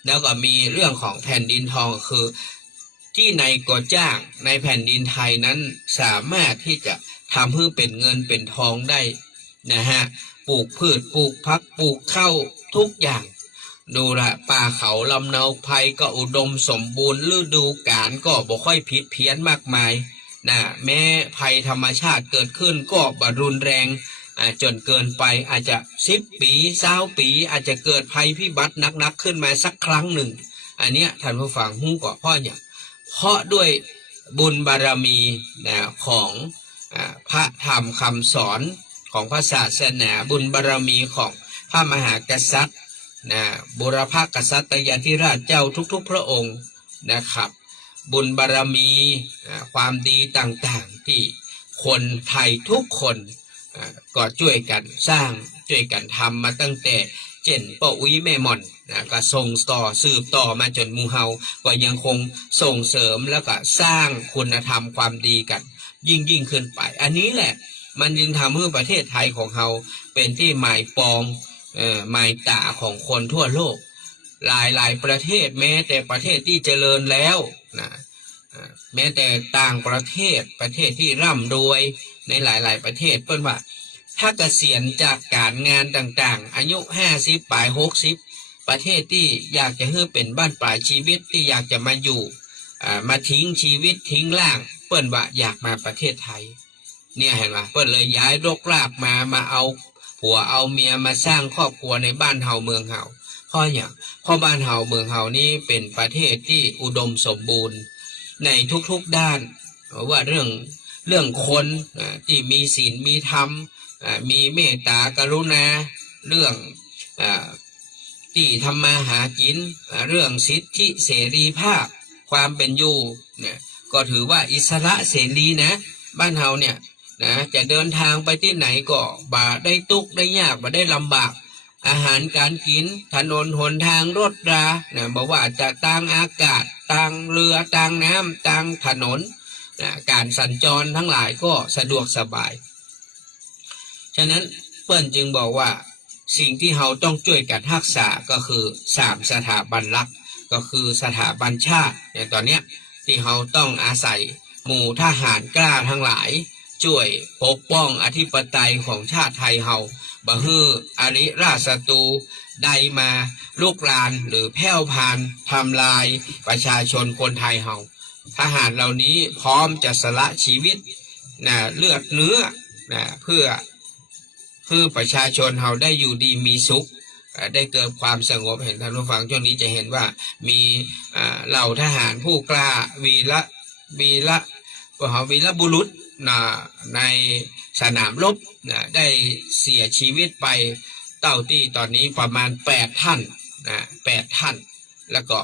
แล้วก็มีเรื่องของแผ่นดินทองคือที่ในก่อจ้างในแผ่นดินไทยนั้นสามารถที่จะทำให้เป็นเงินเป็นทองได้ปลูกพืชปลูกพักปลูกข้าวทุกอย่างดูละป่าเขาลำเนาไพรก็อุดมสมบูรณ์ฤดูกาลก็บ่ค่อยผิดเพี้ยนมากมายแม้ภัยธรรมชาติเกิดขึ้นก็บ่รุนแรงจนเกินไปอาจจะ10 ปี20 ปีอาจจะเกิดภัยพิบัตินักๆขึ้นมาสักครั้งหนึ่งอันเนี้ยท่านผู้ฟังฮู้ก็เพราะด้วยบุญบารมีของพระธรรมคำสอนของพระศาสนาบุญบารมีของพระมหากษัตริย์บุรพกษัตริยาธิราชเจ้าทุกๆพระองค์นะครับบุญบารมีความดีต่างๆที่คนไทยทุกคนก็ช่วยกันสร้างช่วยกันทำมาตั้งแต่เจนป้าอุ้ยแม่หม่อนก็ส่งต่อสืบต่อมาจนมูเฮาก็ยังคงส่งเสริมแล้วก็สร้างคุณธรรมความดีกันยิ่งขึ้นไปอันนี้แหละมันจึงทำให้ประเทศไทยของเราเป็นที่หมายปองหมายตาของคนทั่วโลกหลายประเทศแม้แต่ประเทศที่เจริญแล้วแม้แต่ต่างประเทศที่ร่ำรวยในหลายประเทศเพิ่นว่าถ้าเกษียณจากการงานต่างๆอายุ50ปลาย60ประเทศที่อยากจะให้เป็นบ้านปลายชีวิตที่อยากจะมาอยู่มาทิ้งชีวิตทิ้งร่างเปิ้นว่าอยากมาประเทศไทยเนี่ยเห็นป่ะเปิ้นเลยย้ายรกรากมาเอาผัวเอาเมียมาสร้างครอบครัวในบ้านเฮาเมืองเฮาเพราะบ้านเฮาเมืองเฮานี่เป็นประเทศที่อุดมสมบูรณ์ในทุกๆด้านว่าเรื่องคนที่มีศีลมีธรรมมีเมตตากรุณาเรื่องที่ทำมาหากินเรื่องสิทธิเสรีภาพความเป็นอยู่เนี่ยก็ถือว่าอิสระเสรีนะบ้านเฮาเนี่ยจะเดินทางไปที่ไหนก็บ่ได้ทุกข์ได้ยากบ่ได้ลำบาก อาหารการกินถนนหนทางรถรานะบอกว่าจะทางอากาศทางเรือทางน้ำทางถนนนะการสัญจรทั้งหลายก็สะดวกสบายฉะนั้นเปิ้นจึงบอกว่าสิ่งที่เราต้องช่วยกันรักษาก็คือ3สถาบันหลักก็คือสถาบันชาติในตอนเนี้ยที่เราต้องอาศัยหมู่ทหารกล้าทั้งหลายช่วยปกป้องอธิปไตยของชาติไทยเฮาบ่ฮื้ออริราชศัตรูใดมาลุกรานหรือแผ่วพานทำลายประชาชนคนไทยเฮาทหารเหล่านี้พร้อมจะสละชีวิตนะเลือดเนื้อนะเพื่อประชาชนเฮาได้อยู่ดีมีสุขได้เกิดความสงบเห็นท่านผู้ฟังช่วงนี้จะเห็นว่ามีเหล่าทหารผู้กล้าวีรบุรุษในสนามรบได้เสียชีวิตไปเต่าที่ตอนนี้ประมาณ8ท่าน8ท่านแล้วก็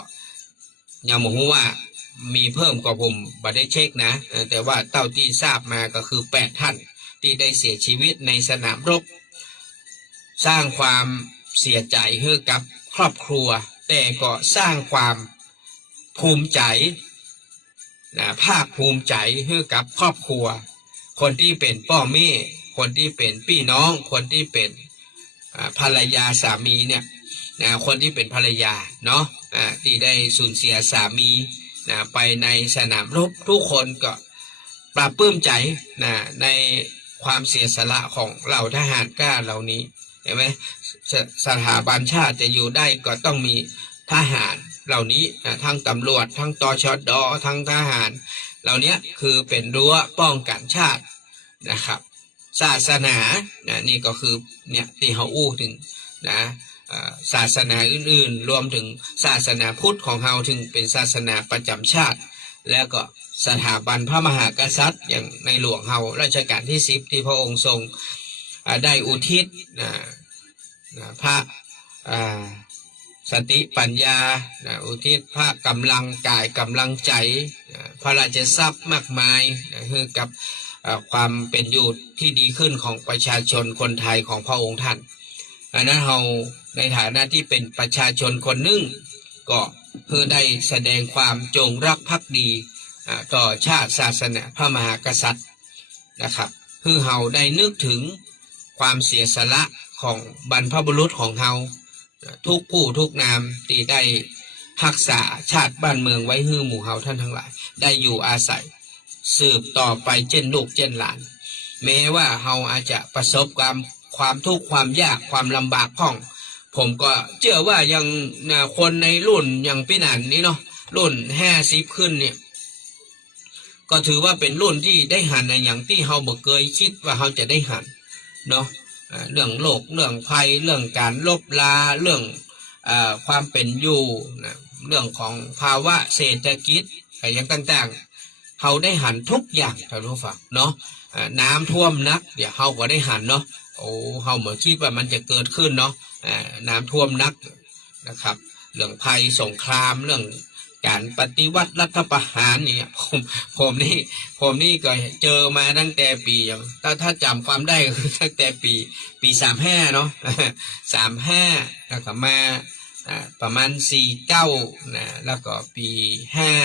ยังบอกว่ามีเพิ่มกว่าผมบ่ได้เช็คนะแต่ว่าเต่าที่ทราบมาก็คือ8ท่านที่ได้เสียชีวิตในสนามรบสร้างความเสียใจให้กับครอบครัวแต่ก็สร้างความภูมิใจภาคภูมิใจให้กับครอบครัวคนที่เป็นพ่อแม่คนที่เป็นพี่น้องคนที่เป็นภรรยาสามีเนี่ยคนที่เป็นภรรยาเนาะที่ได้สูญเสียสามีไปในสนามรบทุกคนก็ปลาบปลื้มใจในความเสียสละของเหล่าทหารกล้าเหล่านี้เห็นไหมสถาบันชาติจะอยู่ได้ก็ต้องมีทหารเหล่านี้ทั้งตำรวจทั้งตชดทั้งทหารเหล่านี้คือเป็นรั้วป้องกันชาตินะครับศาสนานี่ก็คือเนี่ยที่เขาอู้ถึงศาสนาอื่นๆรวมถึงศาสนาพุทธของเราถึงเป็นศาสนาประจำชาติแล้วก็สถาบันพระมหากษัตริย์อย่างในหลวงเรารัชกาลที่10ที่พระองค์ทรงได้อุทิศพระสติปัญญาอุทิศพระกำลังกายกำลังใจพระราชทรัพย์มากมายให้กับความเป็นอยู่ที่ดีขึ้นของประชาชนคนไทยของพระองค์ท่านอันนั้นเราในฐานะที่เป็นประชาชนคนหนึ่งก็เพื่อได้แสดงความจงรักภักดีต่อชาติศาสนาพระมหากษัตริย์นะครับเพื่อเราได้นึกถึงความเสียสละของบรรพบุรุษของเราทุกผู้ทุกนามที่ได้รักษาชาติบ้านเมืองไว้ให้หมู่เฮาท่านทั้งหลายได้อยู่อาศัยสืบต่อไปเจนลูกเจนหลานแม้ว่าเฮาอาจจะประสบความทุกข์ความยากความลำบากของผมก็เชื่อว่ายังคนในรุ่นอย่างพี่นันนี้เนาะรุ่น50ขึ้นเนี่ยก็ถือว่าเป็นรุ่นที่ได้หันในอย่างที่เฮาบ่เคยคิดว่าเฮาจะได้หันเนาะเรื่องโลกเรื่องภัยเรื่องการลบลาเรื่องความเป็นอยู่เรื่องของภาวะเศรษฐกิจอย่างต่างๆเฮาได้หันทุกอย่างท่านผู้ฟังเนาะน้ำท่วมนักเดี๋ยวเฮาก็ได้หันเนาะโอ้เฮาเหมือนคิดว่ามันจะเกิดขึ้นเนาะน้ำท่วมนักนะครับเรื่องภัยสงครามเรื่องการปฏิวัติรัฐประหารเนี่ยผมนี่ก็เจอมาตั้งแต่ปีถ้าจำความได้คือตั้งแต่ปี35เนาะ35แล้วก็มาประมาณ49นะแล้วก็ปี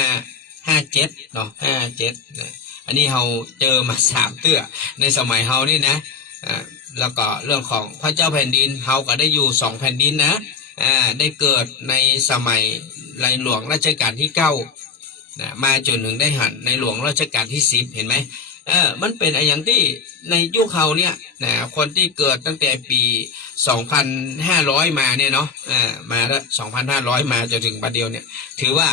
57เนาะ57นะอันนี้เราเจอมา3เตื้อในสมัยเรานี่นะแล้วก็เรื่องของพระเจ้าแผ่นดินเราก็ได้อยู่2แผ่นดินนะได้เกิดในสมัยในหลวงรัชกาลที่9มาจนถึงได้หันในหลวงรัชกาลที่10เห็นไหมมันเป็นอย่างที่ในยุคเขาเนี่ยคนที่เกิดตั้งแต่ปี2500มาเนี่ยเนาะมาแล้ว2500มาจนถึงปัจจุบันเนี่ยถือว่า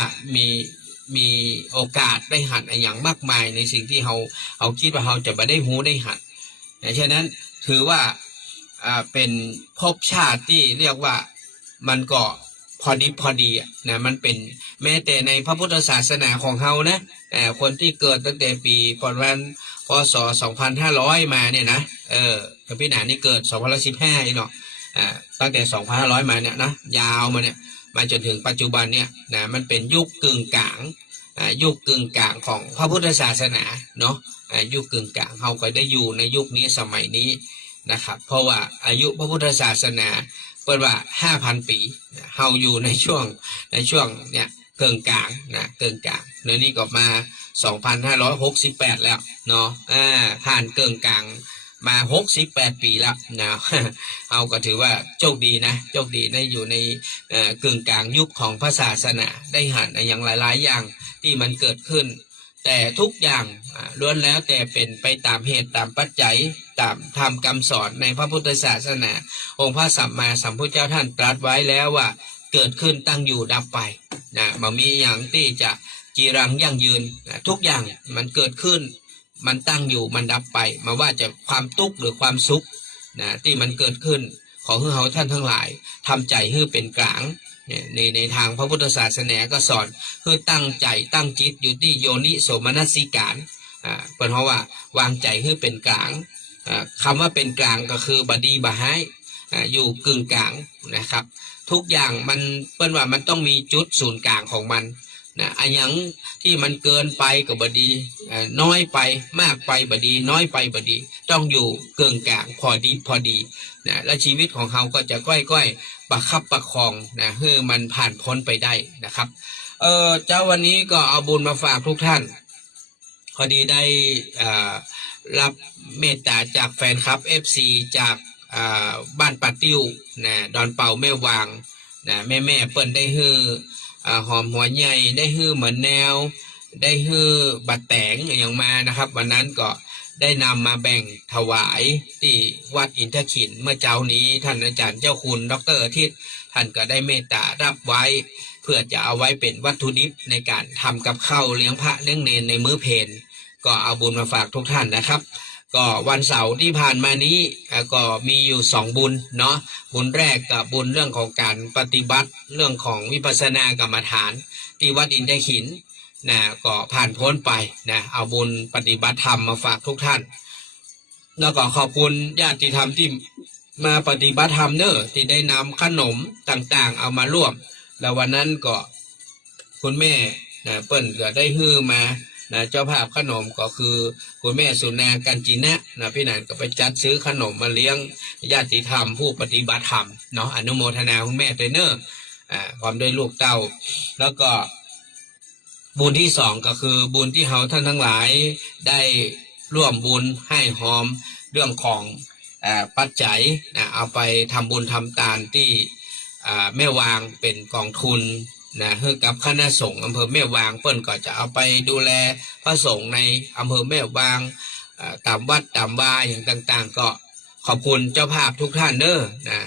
มีโอกาสได้หันอย่างมากมายในสิ่งที่เขาคิดว่าเขาจะไม่ได้หูได้หันฉะนั้นถือว่าเป็นภพชาติที่เรียกว่ามันก็พอดีนะมันเป็นแม้แต่ในพระพุทธศาสนาของเขานะคนที่เกิดตั้งแต่ปีประมาณพศ2500มาเนี่ยนะพี่หนานี่เกิด2015เนาะตั้งแต่2500มาเนี่ยนะยาวมาเนี่ยมาจนถึงปัจจุบันเนี่ยนะมันเป็นยุคกึ่งกลางของพระพุทธศาสนาเนาะยุคกึ่งกลางเขาก็ได้อยู่ในยุคนี้สมัยนี้นะครับเพราะว่าอายุพระพุทธศาสนา ปิดว่า 5,000 ปีเฮาอยู่ในช่วงเนี่ยเกิงกลางนะเกิงกลางเดี๋ยวนี้ก็มา2568แล้วเนาะผ่านเกิงกลางมา68 ปีแล้วนะเอาก็ถือว่าโชคดีนะโชคดีได้อยู่ในกึ่งกลางยุคของพระศาสนาได้หันอย่างหลายๆอย่างที่มันเกิดขึ้นแต่ทุกอย่างล้วนแล้วแต่เป็นไปตามเหตุตามปัจจัยตามธรรมคำสอนในพระพุทธศาสนาองค์พระสัมมาสัมพุทธเจ้าท่านตรัสไว้แล้วว่าเกิดขึ้นตั้งอยู่ดับไปนะมันมีอย่างที่จะจีรังยั่งยืนนะทุกอย่างมันเกิดขึ้นมันตั้งอยู่มันดับไปมาว่าจะความทุกข์หรือความสุขนะที่มันเกิดขึ้นขอให้เราท่านทั้งหลายทำใจให้เป็นกลางในทางพระพุทธศาสนาก็สอนคือตั้งใจตั้งจิตอยู่ที่โยนิโสมนสิการเพราะว่าวางใจให้เป็นกลางคำว่าเป็นกลางก็คือบดีบะให้อยู่กึ่งกลางนะครับทุกอย่างมันเป็นว่ามันต้องมีจุดศูนย์กลางของมันนะอันยังที่มันเกินไปกับบดีน้อยไปมากไปบดีน้อยไปบดีต้องอยู่เกินกลางพอดีนะและชีวิตของเขาก็จะค่อยๆประคับประคองนะให้มันผ่านพ้นไปได้นะครับเจ้าวันนี้ก็เอาบุญมาฝากทุกท่านพอดีได้รับเมตตาจากแฟนคลับ FC จากบ้านปาติ้วนะดอนเป่าแม่วางนะแม่เปิ้นได้ฮื้อหอมหัวใหญ่ได้ฮื้อเหมือนแนวได้ฮื้อบัดแตงอย่างมานะครับวันนั้นก็ได้นำมาแบ่งถวายที่วัดอินทขินเมื่อเช้านี้ท่านอาจารย์เจ้าคุณดร.อาทิตย์ท่านก็ได้เมตตารับไว้เพื่อจะเอาไว้เป็นวัตถุดิบในการทำกับข้าวเลี้ยงพระเลี้ยงเนรในมื้อเพลก็เอาบุญมาฝากทุกท่านนะครับก็วันเสาร์ที่ผ่านมานี้ก็มีอยู่2บุญเนาะบุญแรกกับบุญเรื่องของการปฏิบัติเรื่องของวิปัสสนากรรมฐานที่วัดอินทขินนะก็ผ่านพ้นไปนะเอาบุญปฏิบัติธรรมมาฝากทุกท่านแล้วก็ขอบคุณญาติธรรมที่มาปฏิบัติธรรมเนอะที่ได้นำขนมต่างๆเอามาร่วมแล้ววันนั้นก็คุณแม่นะเปิ้ลก็ได้ฮื้อมานะเจ้าภาพขนมก็คือคุณแม่สุนากันจินะนะพี่นันก็ไปจัดซื้อขนมมาเลี้ยงญาติธรรมผู้ปฏิบัติธรรมเนาะอนุโมทนาคุณแม่ด้วยเนอะความด้วยลูกเต้าแล้วก็บุญที่2ก็คือบุญที่เฮาท่านทั้งหลายได้ร่วมบุญให้หอมเรื่องของปัจจัยนะเอาไปทำบุญทำทานที่แม่วางเป็นกองทุนนะให้กับคณะสงฆ์อำเภอแม่วางเปิ้นก็จะเอาไปดูแลพระสงฆ์ในอำเภอแม่วางตามวัดตามวาอย่างต่างๆก็ขอบคุณเจ้าภาพทุกท่านเด้อนะ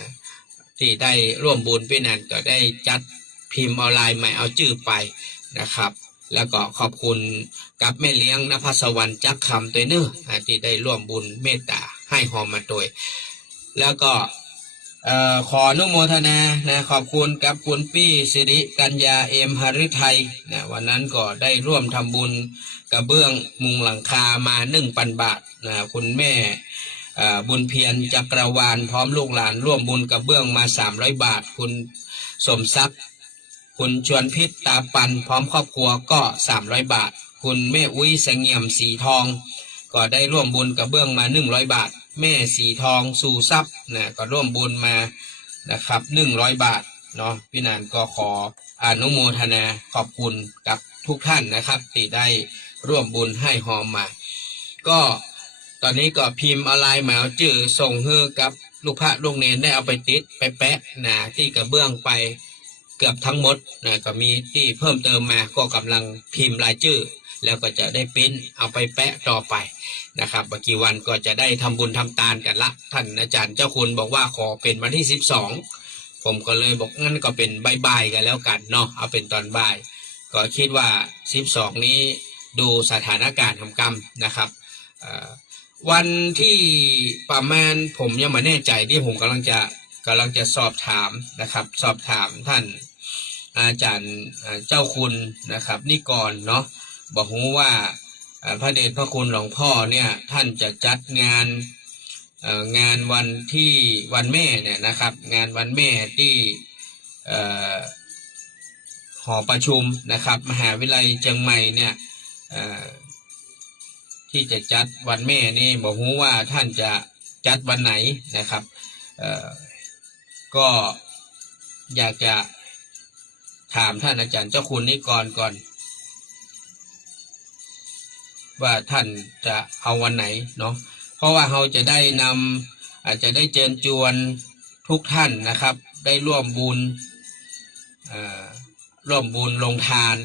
ที่ได้ร่วมบุญพี่นันก็ได้จัดพิมพ์ออนไลน์ใหม่เอาชื่อไปนะครับแล้วก็ขอบคุณกับแม่เลี้ยงนภัสวรรณจักคำตัวเนื้อที่ได้ร่วมบุญเมตตาให้หอมมาโดยแล้วก็ขออนุโมทนานะขอบคุณกับคุณปี้สิริกัญญาเอมหฤทัยนะวันนั้นก็ได้ร่วมทำบุญกระเบื้องมุงหลังคามา 1,000 บาทนะคุณแม่บุญเพียรจักรวาลพร้อมลูกหลานร่วมบุญกระเบื้องมา300 บาทคุณสมทรัพย์คุณชวนพิษตาปันพร้อมครอบครัวก็300 บาทคุณแม่อุ้ยเสงี่ยมสีทองก็ได้ร่วมบุญกระเบื้องมา100 บาทแม่สีทองสู่ทรัพย์นะก็ร่วมบุญมานะครับ100 บาทเนาะพี่นันก็ขออนุโมทนาขอบคุณกับทุกท่านนะครับที่ได้ร่วมบุญให้หอมมาก็ตอนนี้ก็พิมพ์ออนไลน์มาจื่อส่งให้กับลูกพระลูกเนรได้เอาไปติดไปแปะนะที่กระเบื้องไปเกือบทั้งหมดนะก็มีที่เพิ่มเติมมาก็กำลังพิมพ์รายชื่อแล้วก็จะได้ปริ้นเอาไปแปะต่อไปนะครับบางกี่วันก็จะได้ทำบุญทำทานกันละท่านอาจารย์เจ้าคุณบอกว่าขอเป็นวันที่12ผมก็เลยบอกงั้นก็เป็นบ่ายๆกันแล้วกันเนาะเอาเป็นตอนบ่ายก็คิดว่า12นี้ดูสถานการณ์ทำกรรมนะครับวันที่ประมาณผมยังไม่แน่ใจที่ผมกำลังจะสอบถามนะครับสอบถามท่านอาจารย์เจ้าคุณนะครับนิกรเนาะบอกว่าพระเดชพระคุณหลวงพ่อเนี่ยท่านจะจัดงานวันแม่เนี่ยนะครับงานวันแม่ที่หอประชุมนะครับมหาวิทยาลัยเชียงใหม่เนี่ยที่จะจัดวันแม่นี่บอกว่าท่านจะจัดวันไหนนะครับ ก็อยากจะถามท่านอาจารย์เจ้าคุณนิกรก่อนว่าท่านจะเอาวันไหนเนาะเพราะว่าเราจะได้นำอาจจะได้เชิญชวนทุกท่านนะครับได้ร่วมบุญลงทาน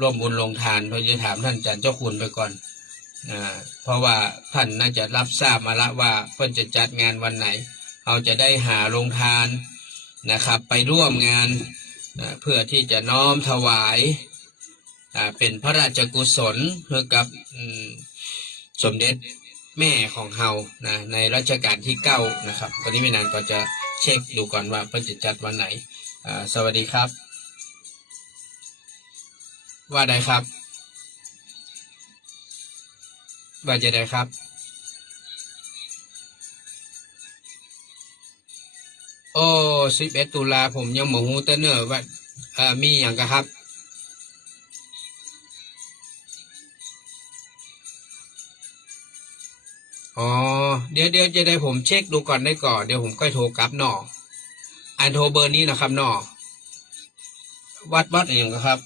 ร่วมบุญลงทานเราจะถามท่านอาจารย์เจ้าคุณไปก่อนเพราะว่าท่านน่าจะรับทราบมาละว่าเพิ่นจะจัดงานวันไหนเราจะได้หาลงทานนะครับไปร่วมงานเพื่อที่จะน้อมถวายเป็นพระราชกุศลเพื่อกับสมเด็จแม่ของเฮานะในรัชกาลที่9นะครับตอนนี้ไม่นานก็จะเช็คดูก่อนว่าเพิ่นจะจัดวันไหนสวัสดีครับว่าใดครับว่าจะได้ครับโอ้11 ตุลาผมยังบ่ฮู้แต่เนื้อว่ามีอย่างกะครับอ๋อเดี๋ยวจะได้ผมเช็คดูก่อนได้ก่อนเดี๋ยวผมค่อยโทรกลับหนออันโทรเบอร์นี้นะครับหนอวัดอย่างก็ครับ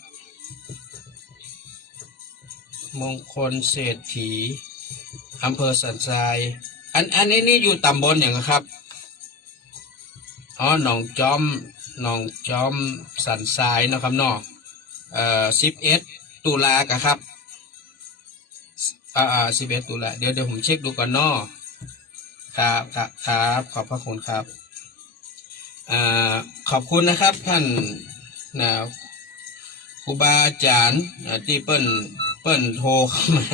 มงคลเศรษฐีอำเภอสันทรายอันนี้นี่อยู่ตำบลอย่างครับอ๋อหนองจอมสันทรายนะครับนอ11 ตุลากะครับ11 ตุลาเดี๋ยวผมเช็คดูก่อนนอครับขอบพระคุณครับขอบคุณนะครับท่านครูบาอาจารย์ที่เปิ้นโทรเข้ามา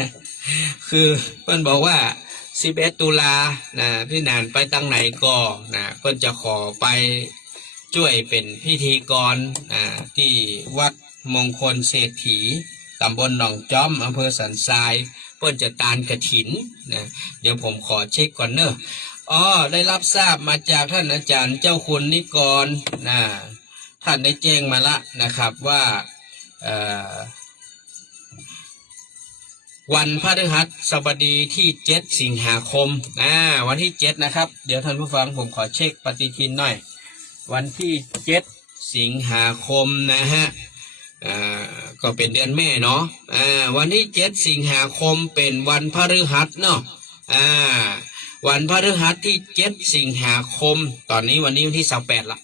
คือเปิ้นบอกว่า11 ตุลาพี่นานไปตั้งไหนก็เปิ้นจะขอไปช่วยเป็นพิธีกรที่วัดมงคลเศรษฐีตำบลหนองจอมอำเภอสันทรายเปิ้นจะตานกฐินเดี๋ยวผมขอเช็คก่อนเนอะได้รับทราบมาจากท่านอาจารย์เจ้าคุณนิกรท่านได้แจ้งมาละนะครับว่าวันพฤหัสบดีที่7 สิงหาคมวันที่7นะครับเดี๋ยวท่านผู้ฟังผมขอเช็คปฏิทินหน่อยวันที่7 สิงหาคมนะฮะก็เป็นเดือนแม่เนาะวันที่7 สิงหาคมเป็นวันพฤหัสเนาะวันพฤหัสที่7 สิงหาคมตอนนี้วันนี้วันที่28ละ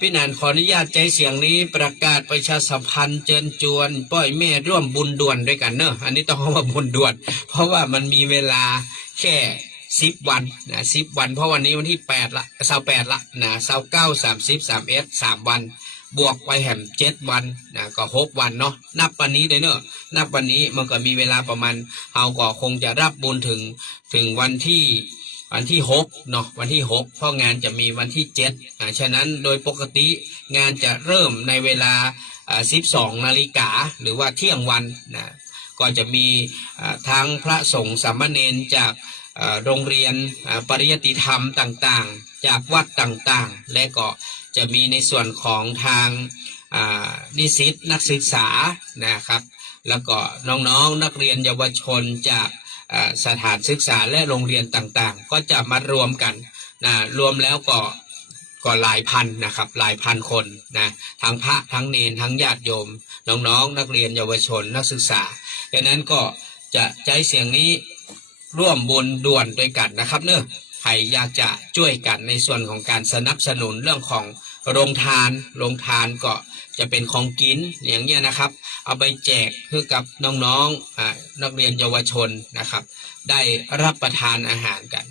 พี่นันขออนุญาตใจเสียงนี้ประกาศประชาสัมพันธ์เชิญชวนป้อยแม่ร่วมบุญด่วนด้วยกันเนอะอันนี้ต้องคำว่าบุญด่วนเพราะว่ามันมีเวลาแค่10 วัน10 วันเพราะวันนี้วันที่8ละ28ละ29 30 31 3 วันบวกไปแหม7 วันก็6 วันเนาะนับวันนี้เลยเนอะนับวันนี้มันก็มีเวลาประมาณเราก็คงจะรับบุญถึงวันที่6เนาะวันที่6เพราะงานจะมีวันที่7ฉะนั้นโดยปกติงานจะเริ่มในเวลา12 นาฬิกาหรือว่าเที่ยงวันก็จะมีทั้งพระสงฆ์สามเณรจากโรงเรียนปริยัติธรรมต่างๆจากวัดต่างๆและก็จะมีในส่วนของทางนิสิตนักศึกษานะครับแล้วก็น้องๆนักเรียนเยาวชนจากสถานศึกษาและโรงเรียนต่างๆก็จะมารวมกันรวมแล้วก็หลายพันนะครับหลายพันคนทั้งพระทั้งเนรทั้งญาติโยมน้องๆนักเรียนเยาวชนนักศึกษาดังนั้นก็จะใจเสียงนี้ร่วมบุญด่วนด้วยกันนะครับเนอะใครอยากจะช่วยกันในส่วนของการสนับสนุนเรื่องของโรงทานก็จะเป็นของกินอย่างเงี้ยนะครับเอาไปแจกเพื่อกับน้องๆนักเรียนเยาวชนนะครับได้รับประทานอาหารกัน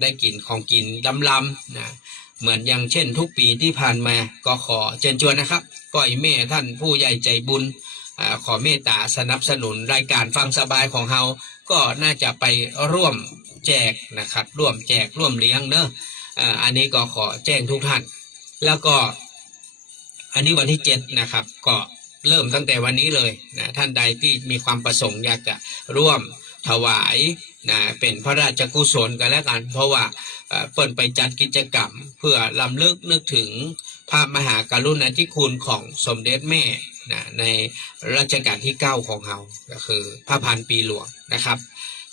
ได้กินของกินล้ำๆเหมือนอย่างเช่นทุกปีที่ผ่านมาก็ขอเชิญชวนนะครับก้อยแม่ท่านผู้ใหญ่ใจบุญขอเมตตาสนับสนุนรายการฟังสบายของเราก็น่าจะไปร่วมแจกนะครับร่วมแจกร่วมเลี้ยงเนอะอันนี้ก็ขอแจ้งทุกท่านแล้วก็อันนี้วันที่7นะครับก็เริ่มตั้งแต่วันนี้เลยท่านใดที่มีความประสงค์อยากจะร่วมถวายเป็นพระราชกุศลกันแล้วกันเพราะว่าเปิดไปจัดกิจกรรมเพื่อรำลึกนึกถึงพระมหากรุณาธิคุณของสมเด็จแม่ในรัชกาลที่9ของเราก็คือพระพันปีหลวงนะครับ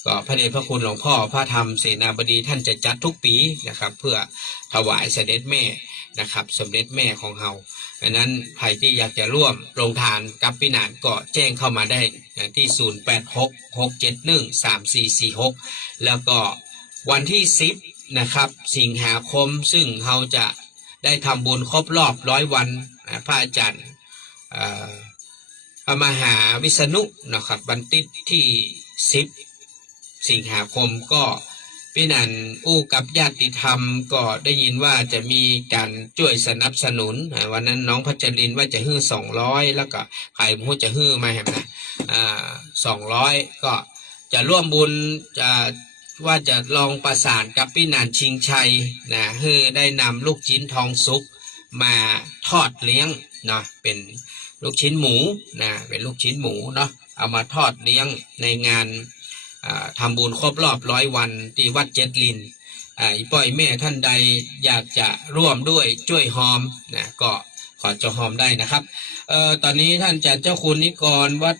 ก็พระเดชพระคุณหลวงพ่อพระธรรมเสนาบดีท่านจะจัดทุกปีนะครับเพื่อถวายเสด็จแม่นะครับสมเด็จแม่ของเราดังนั้นใครที่อยากจะร่วมลงทานกับพี่นานก็แจ้งเข้ามาได้ที่0866713446แล้วก็วันที่10นะครับสิงหาคมซึ่งเราจะได้ทำบุญครบรอบ100 วันพระอาจารย์พระมหาวิษณุนะครับวันที่10สิงหาคมก็พี่นันอู้กับญาติธรรมก็ได้ยินว่าจะมีการช่วยสนับสนุนวันนั้นน้องพัชรินว่าจะฮื้อ200แล้วก็ใครพูดจะฮื้อมาเห็นไหม200ก็จะร่วมบุญจะว่าจะลองประสานกับพี่นันชิงชัยนะเพื่อได้นำลูกชิ้นทองสุกมาทอดเลี้ยงเนาะเป็นลูกชิ้นหมูนะเป็นลูกชิ้นหมูเนาะเอามาทอดเลี้ยงในงานทำบุญครบรอบ100 วันที่วัดเจ็ดลินอีป่อยแม่ท่านใดอยากจะร่วมด้วยช่วยหอมนะก็ขอจะหอมได้นะครับตอนนี้ท่านอาจารย์เจ้าคุณนิกรวัด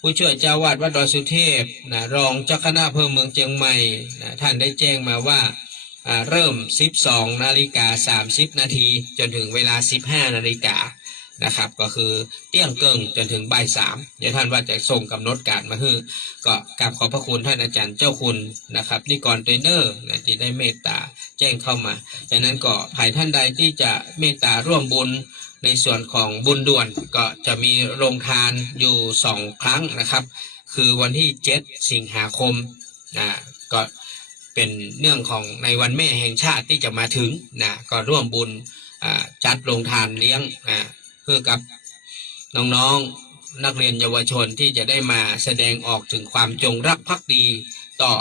ผู้ช่วยเจ้าวาดวัดดอยสุเทพนะรองเจ้าคณะอำเภอเมืองเชียงใหม่นะท่านได้แจ้งมาว่าเริ่ม 12:30 นาทีจนถึงเวลา 15 นาฬิกานะครับก็คือเที่ยงเกิงจนถึงบ่าย 3เดี๋ยวท่านว่าจะส่งกำหนดการมาให้ก็กราบขอบพระคุณท่านอาจารย์เจ้าคุณนะครับนิกรเทรนเนอร์นะที่ได้เมตตาแจ้งเข้ามาดังนั้นก็ใครท่านใดที่จะเมตตาร่วมบุญในส่วนของบุญด่วนก็จะมีโรงทานอยู่2 ครั้งนะครับคือวันที่7 สิงหาคมก็เป็นเนื่องของในวันแม่แห่งชาติที่จะมาถึงนะก็ร่วมบุญจัดโรงทานเลี้ยงเพื่อกับน้องๆนักเรียนเยาวชนที่จะได้มาแสดงออกถึงความจงรักภักดีต่อ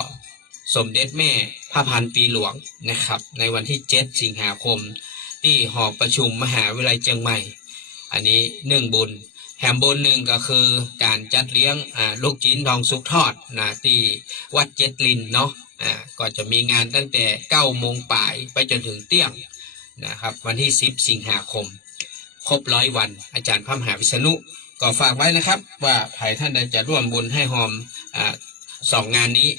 สมเด็จแม่พระพันปีหลวงนะครับในวันที่7 สิงหาคมที่หอประชุมมหาวิทยาลัยเชียงใหม่อันนี้1 บุญแถมบุญหนึ่งก็คือการจัดเลี้ยงลูกชิ้นทองสุกทอดนะที่วัดเจ็ดลินเนาะก็จะมีงานตั้งแต่9 โมงป่ายไปจนถึงเที่ยงนะครับวันที่10 สิงหาคมครบ100 วันอาจารย์พระมหาวิษณุก็ฝากไว้นะครับว่าใครท่านใดจะร่วมบุญให้หอม2 งานนี้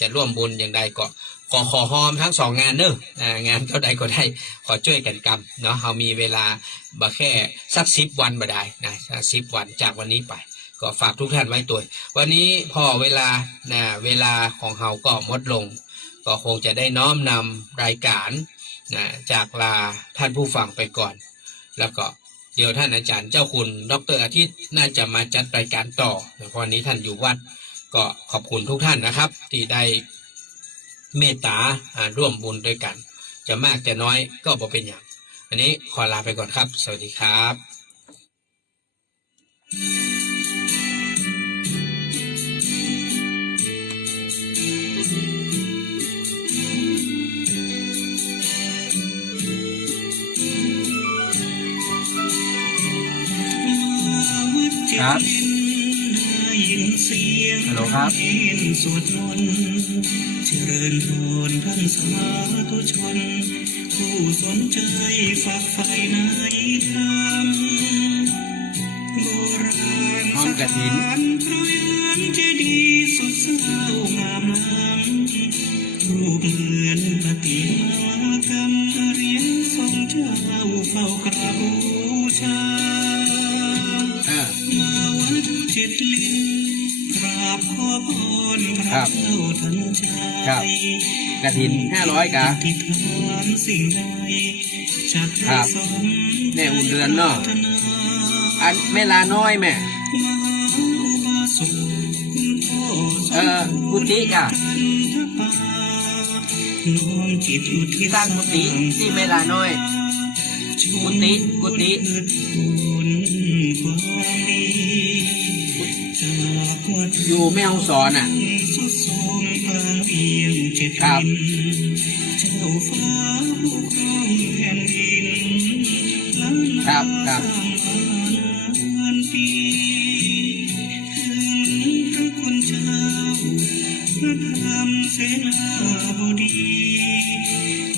จะร่วมบุญอย่างใดก็ขอหอมทั้ง2 งานเนอะงานเท่าใดก็ได้ขอช่วยกันกำเนาะเรามีเวลาบ่แค่สัก10 วันบ่ได้นะ10 วันจากวันนี้ไปก็ฝากทุกท่านไว้ตัววันนี้พอเวลาของเราก็หมดลงก็คงจะได้น้อมนำรายการจากลาท่านผู้ฟังไปก่อนแล้วก็เดี๋ยวท่านอาจารย์เจ้าคุณดร.อาทิตย์น่าจะมาจัดรายการต่อเพราะนี้ท่านอยู่วัดก็ขอบคุณทุกท่านนะครับที่ได้เมตตาร่วมบุญด้วยกันจะมากจะน้อยก็บ่เป็นอย่างอันนี้ขอลาไปก่อนครับสวัสดีครับครับฮัลโหลครับสวดมนต์เจริญพรท่านสาธุชนผู้สนใจฝักใฝ่ในธรรมโบราณสถานพระวิหารเจดีย์สุดเศร้างามล้ำรูปเหมือนปฏิมากรรมเหรียญทรงเจ้าเฝ้ากราบบูชามาวัดเจ็ดลินกราบขอพรพระเจ้าทันใจกฐิน500กะที่ทานสิ่งใดจัดให้สมแม่อุ่นเดือนเนาะอันแม่ลาน้อยแม่กุฏิกะสร้างกุฏิที่แม่ลาน้อยกุฏิอยู่แม่ฮ่องสอนครับครับเสนาบดี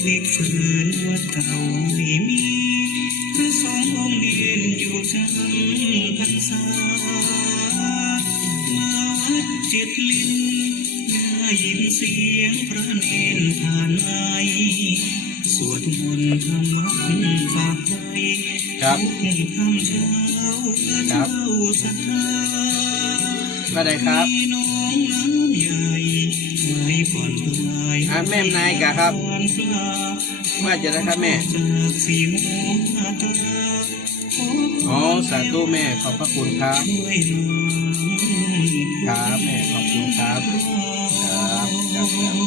เล็กฝืนวัดเก่าไม่มีพระสงฆ์องค์เดียนอยู่จำพรรษาวัดเจ็ดลิน ยินเสียงพระเนรผ่านไปสวดมนต์ทำวัดฝากไว้ ครับ ทุกค่ำเช้าเจ้าศรัทธา ก็ได้ครับ น้องน้ำใหญ่ไม่ผ่อนคลาย แม่นายกะครับ ว่าจะได้ครับแม่ จากสีโมหตา อ๋อสาธุแม่ขอบพระคุณครับ ช่วยน้อง ครับแม่ขอบคุณครับครับครับ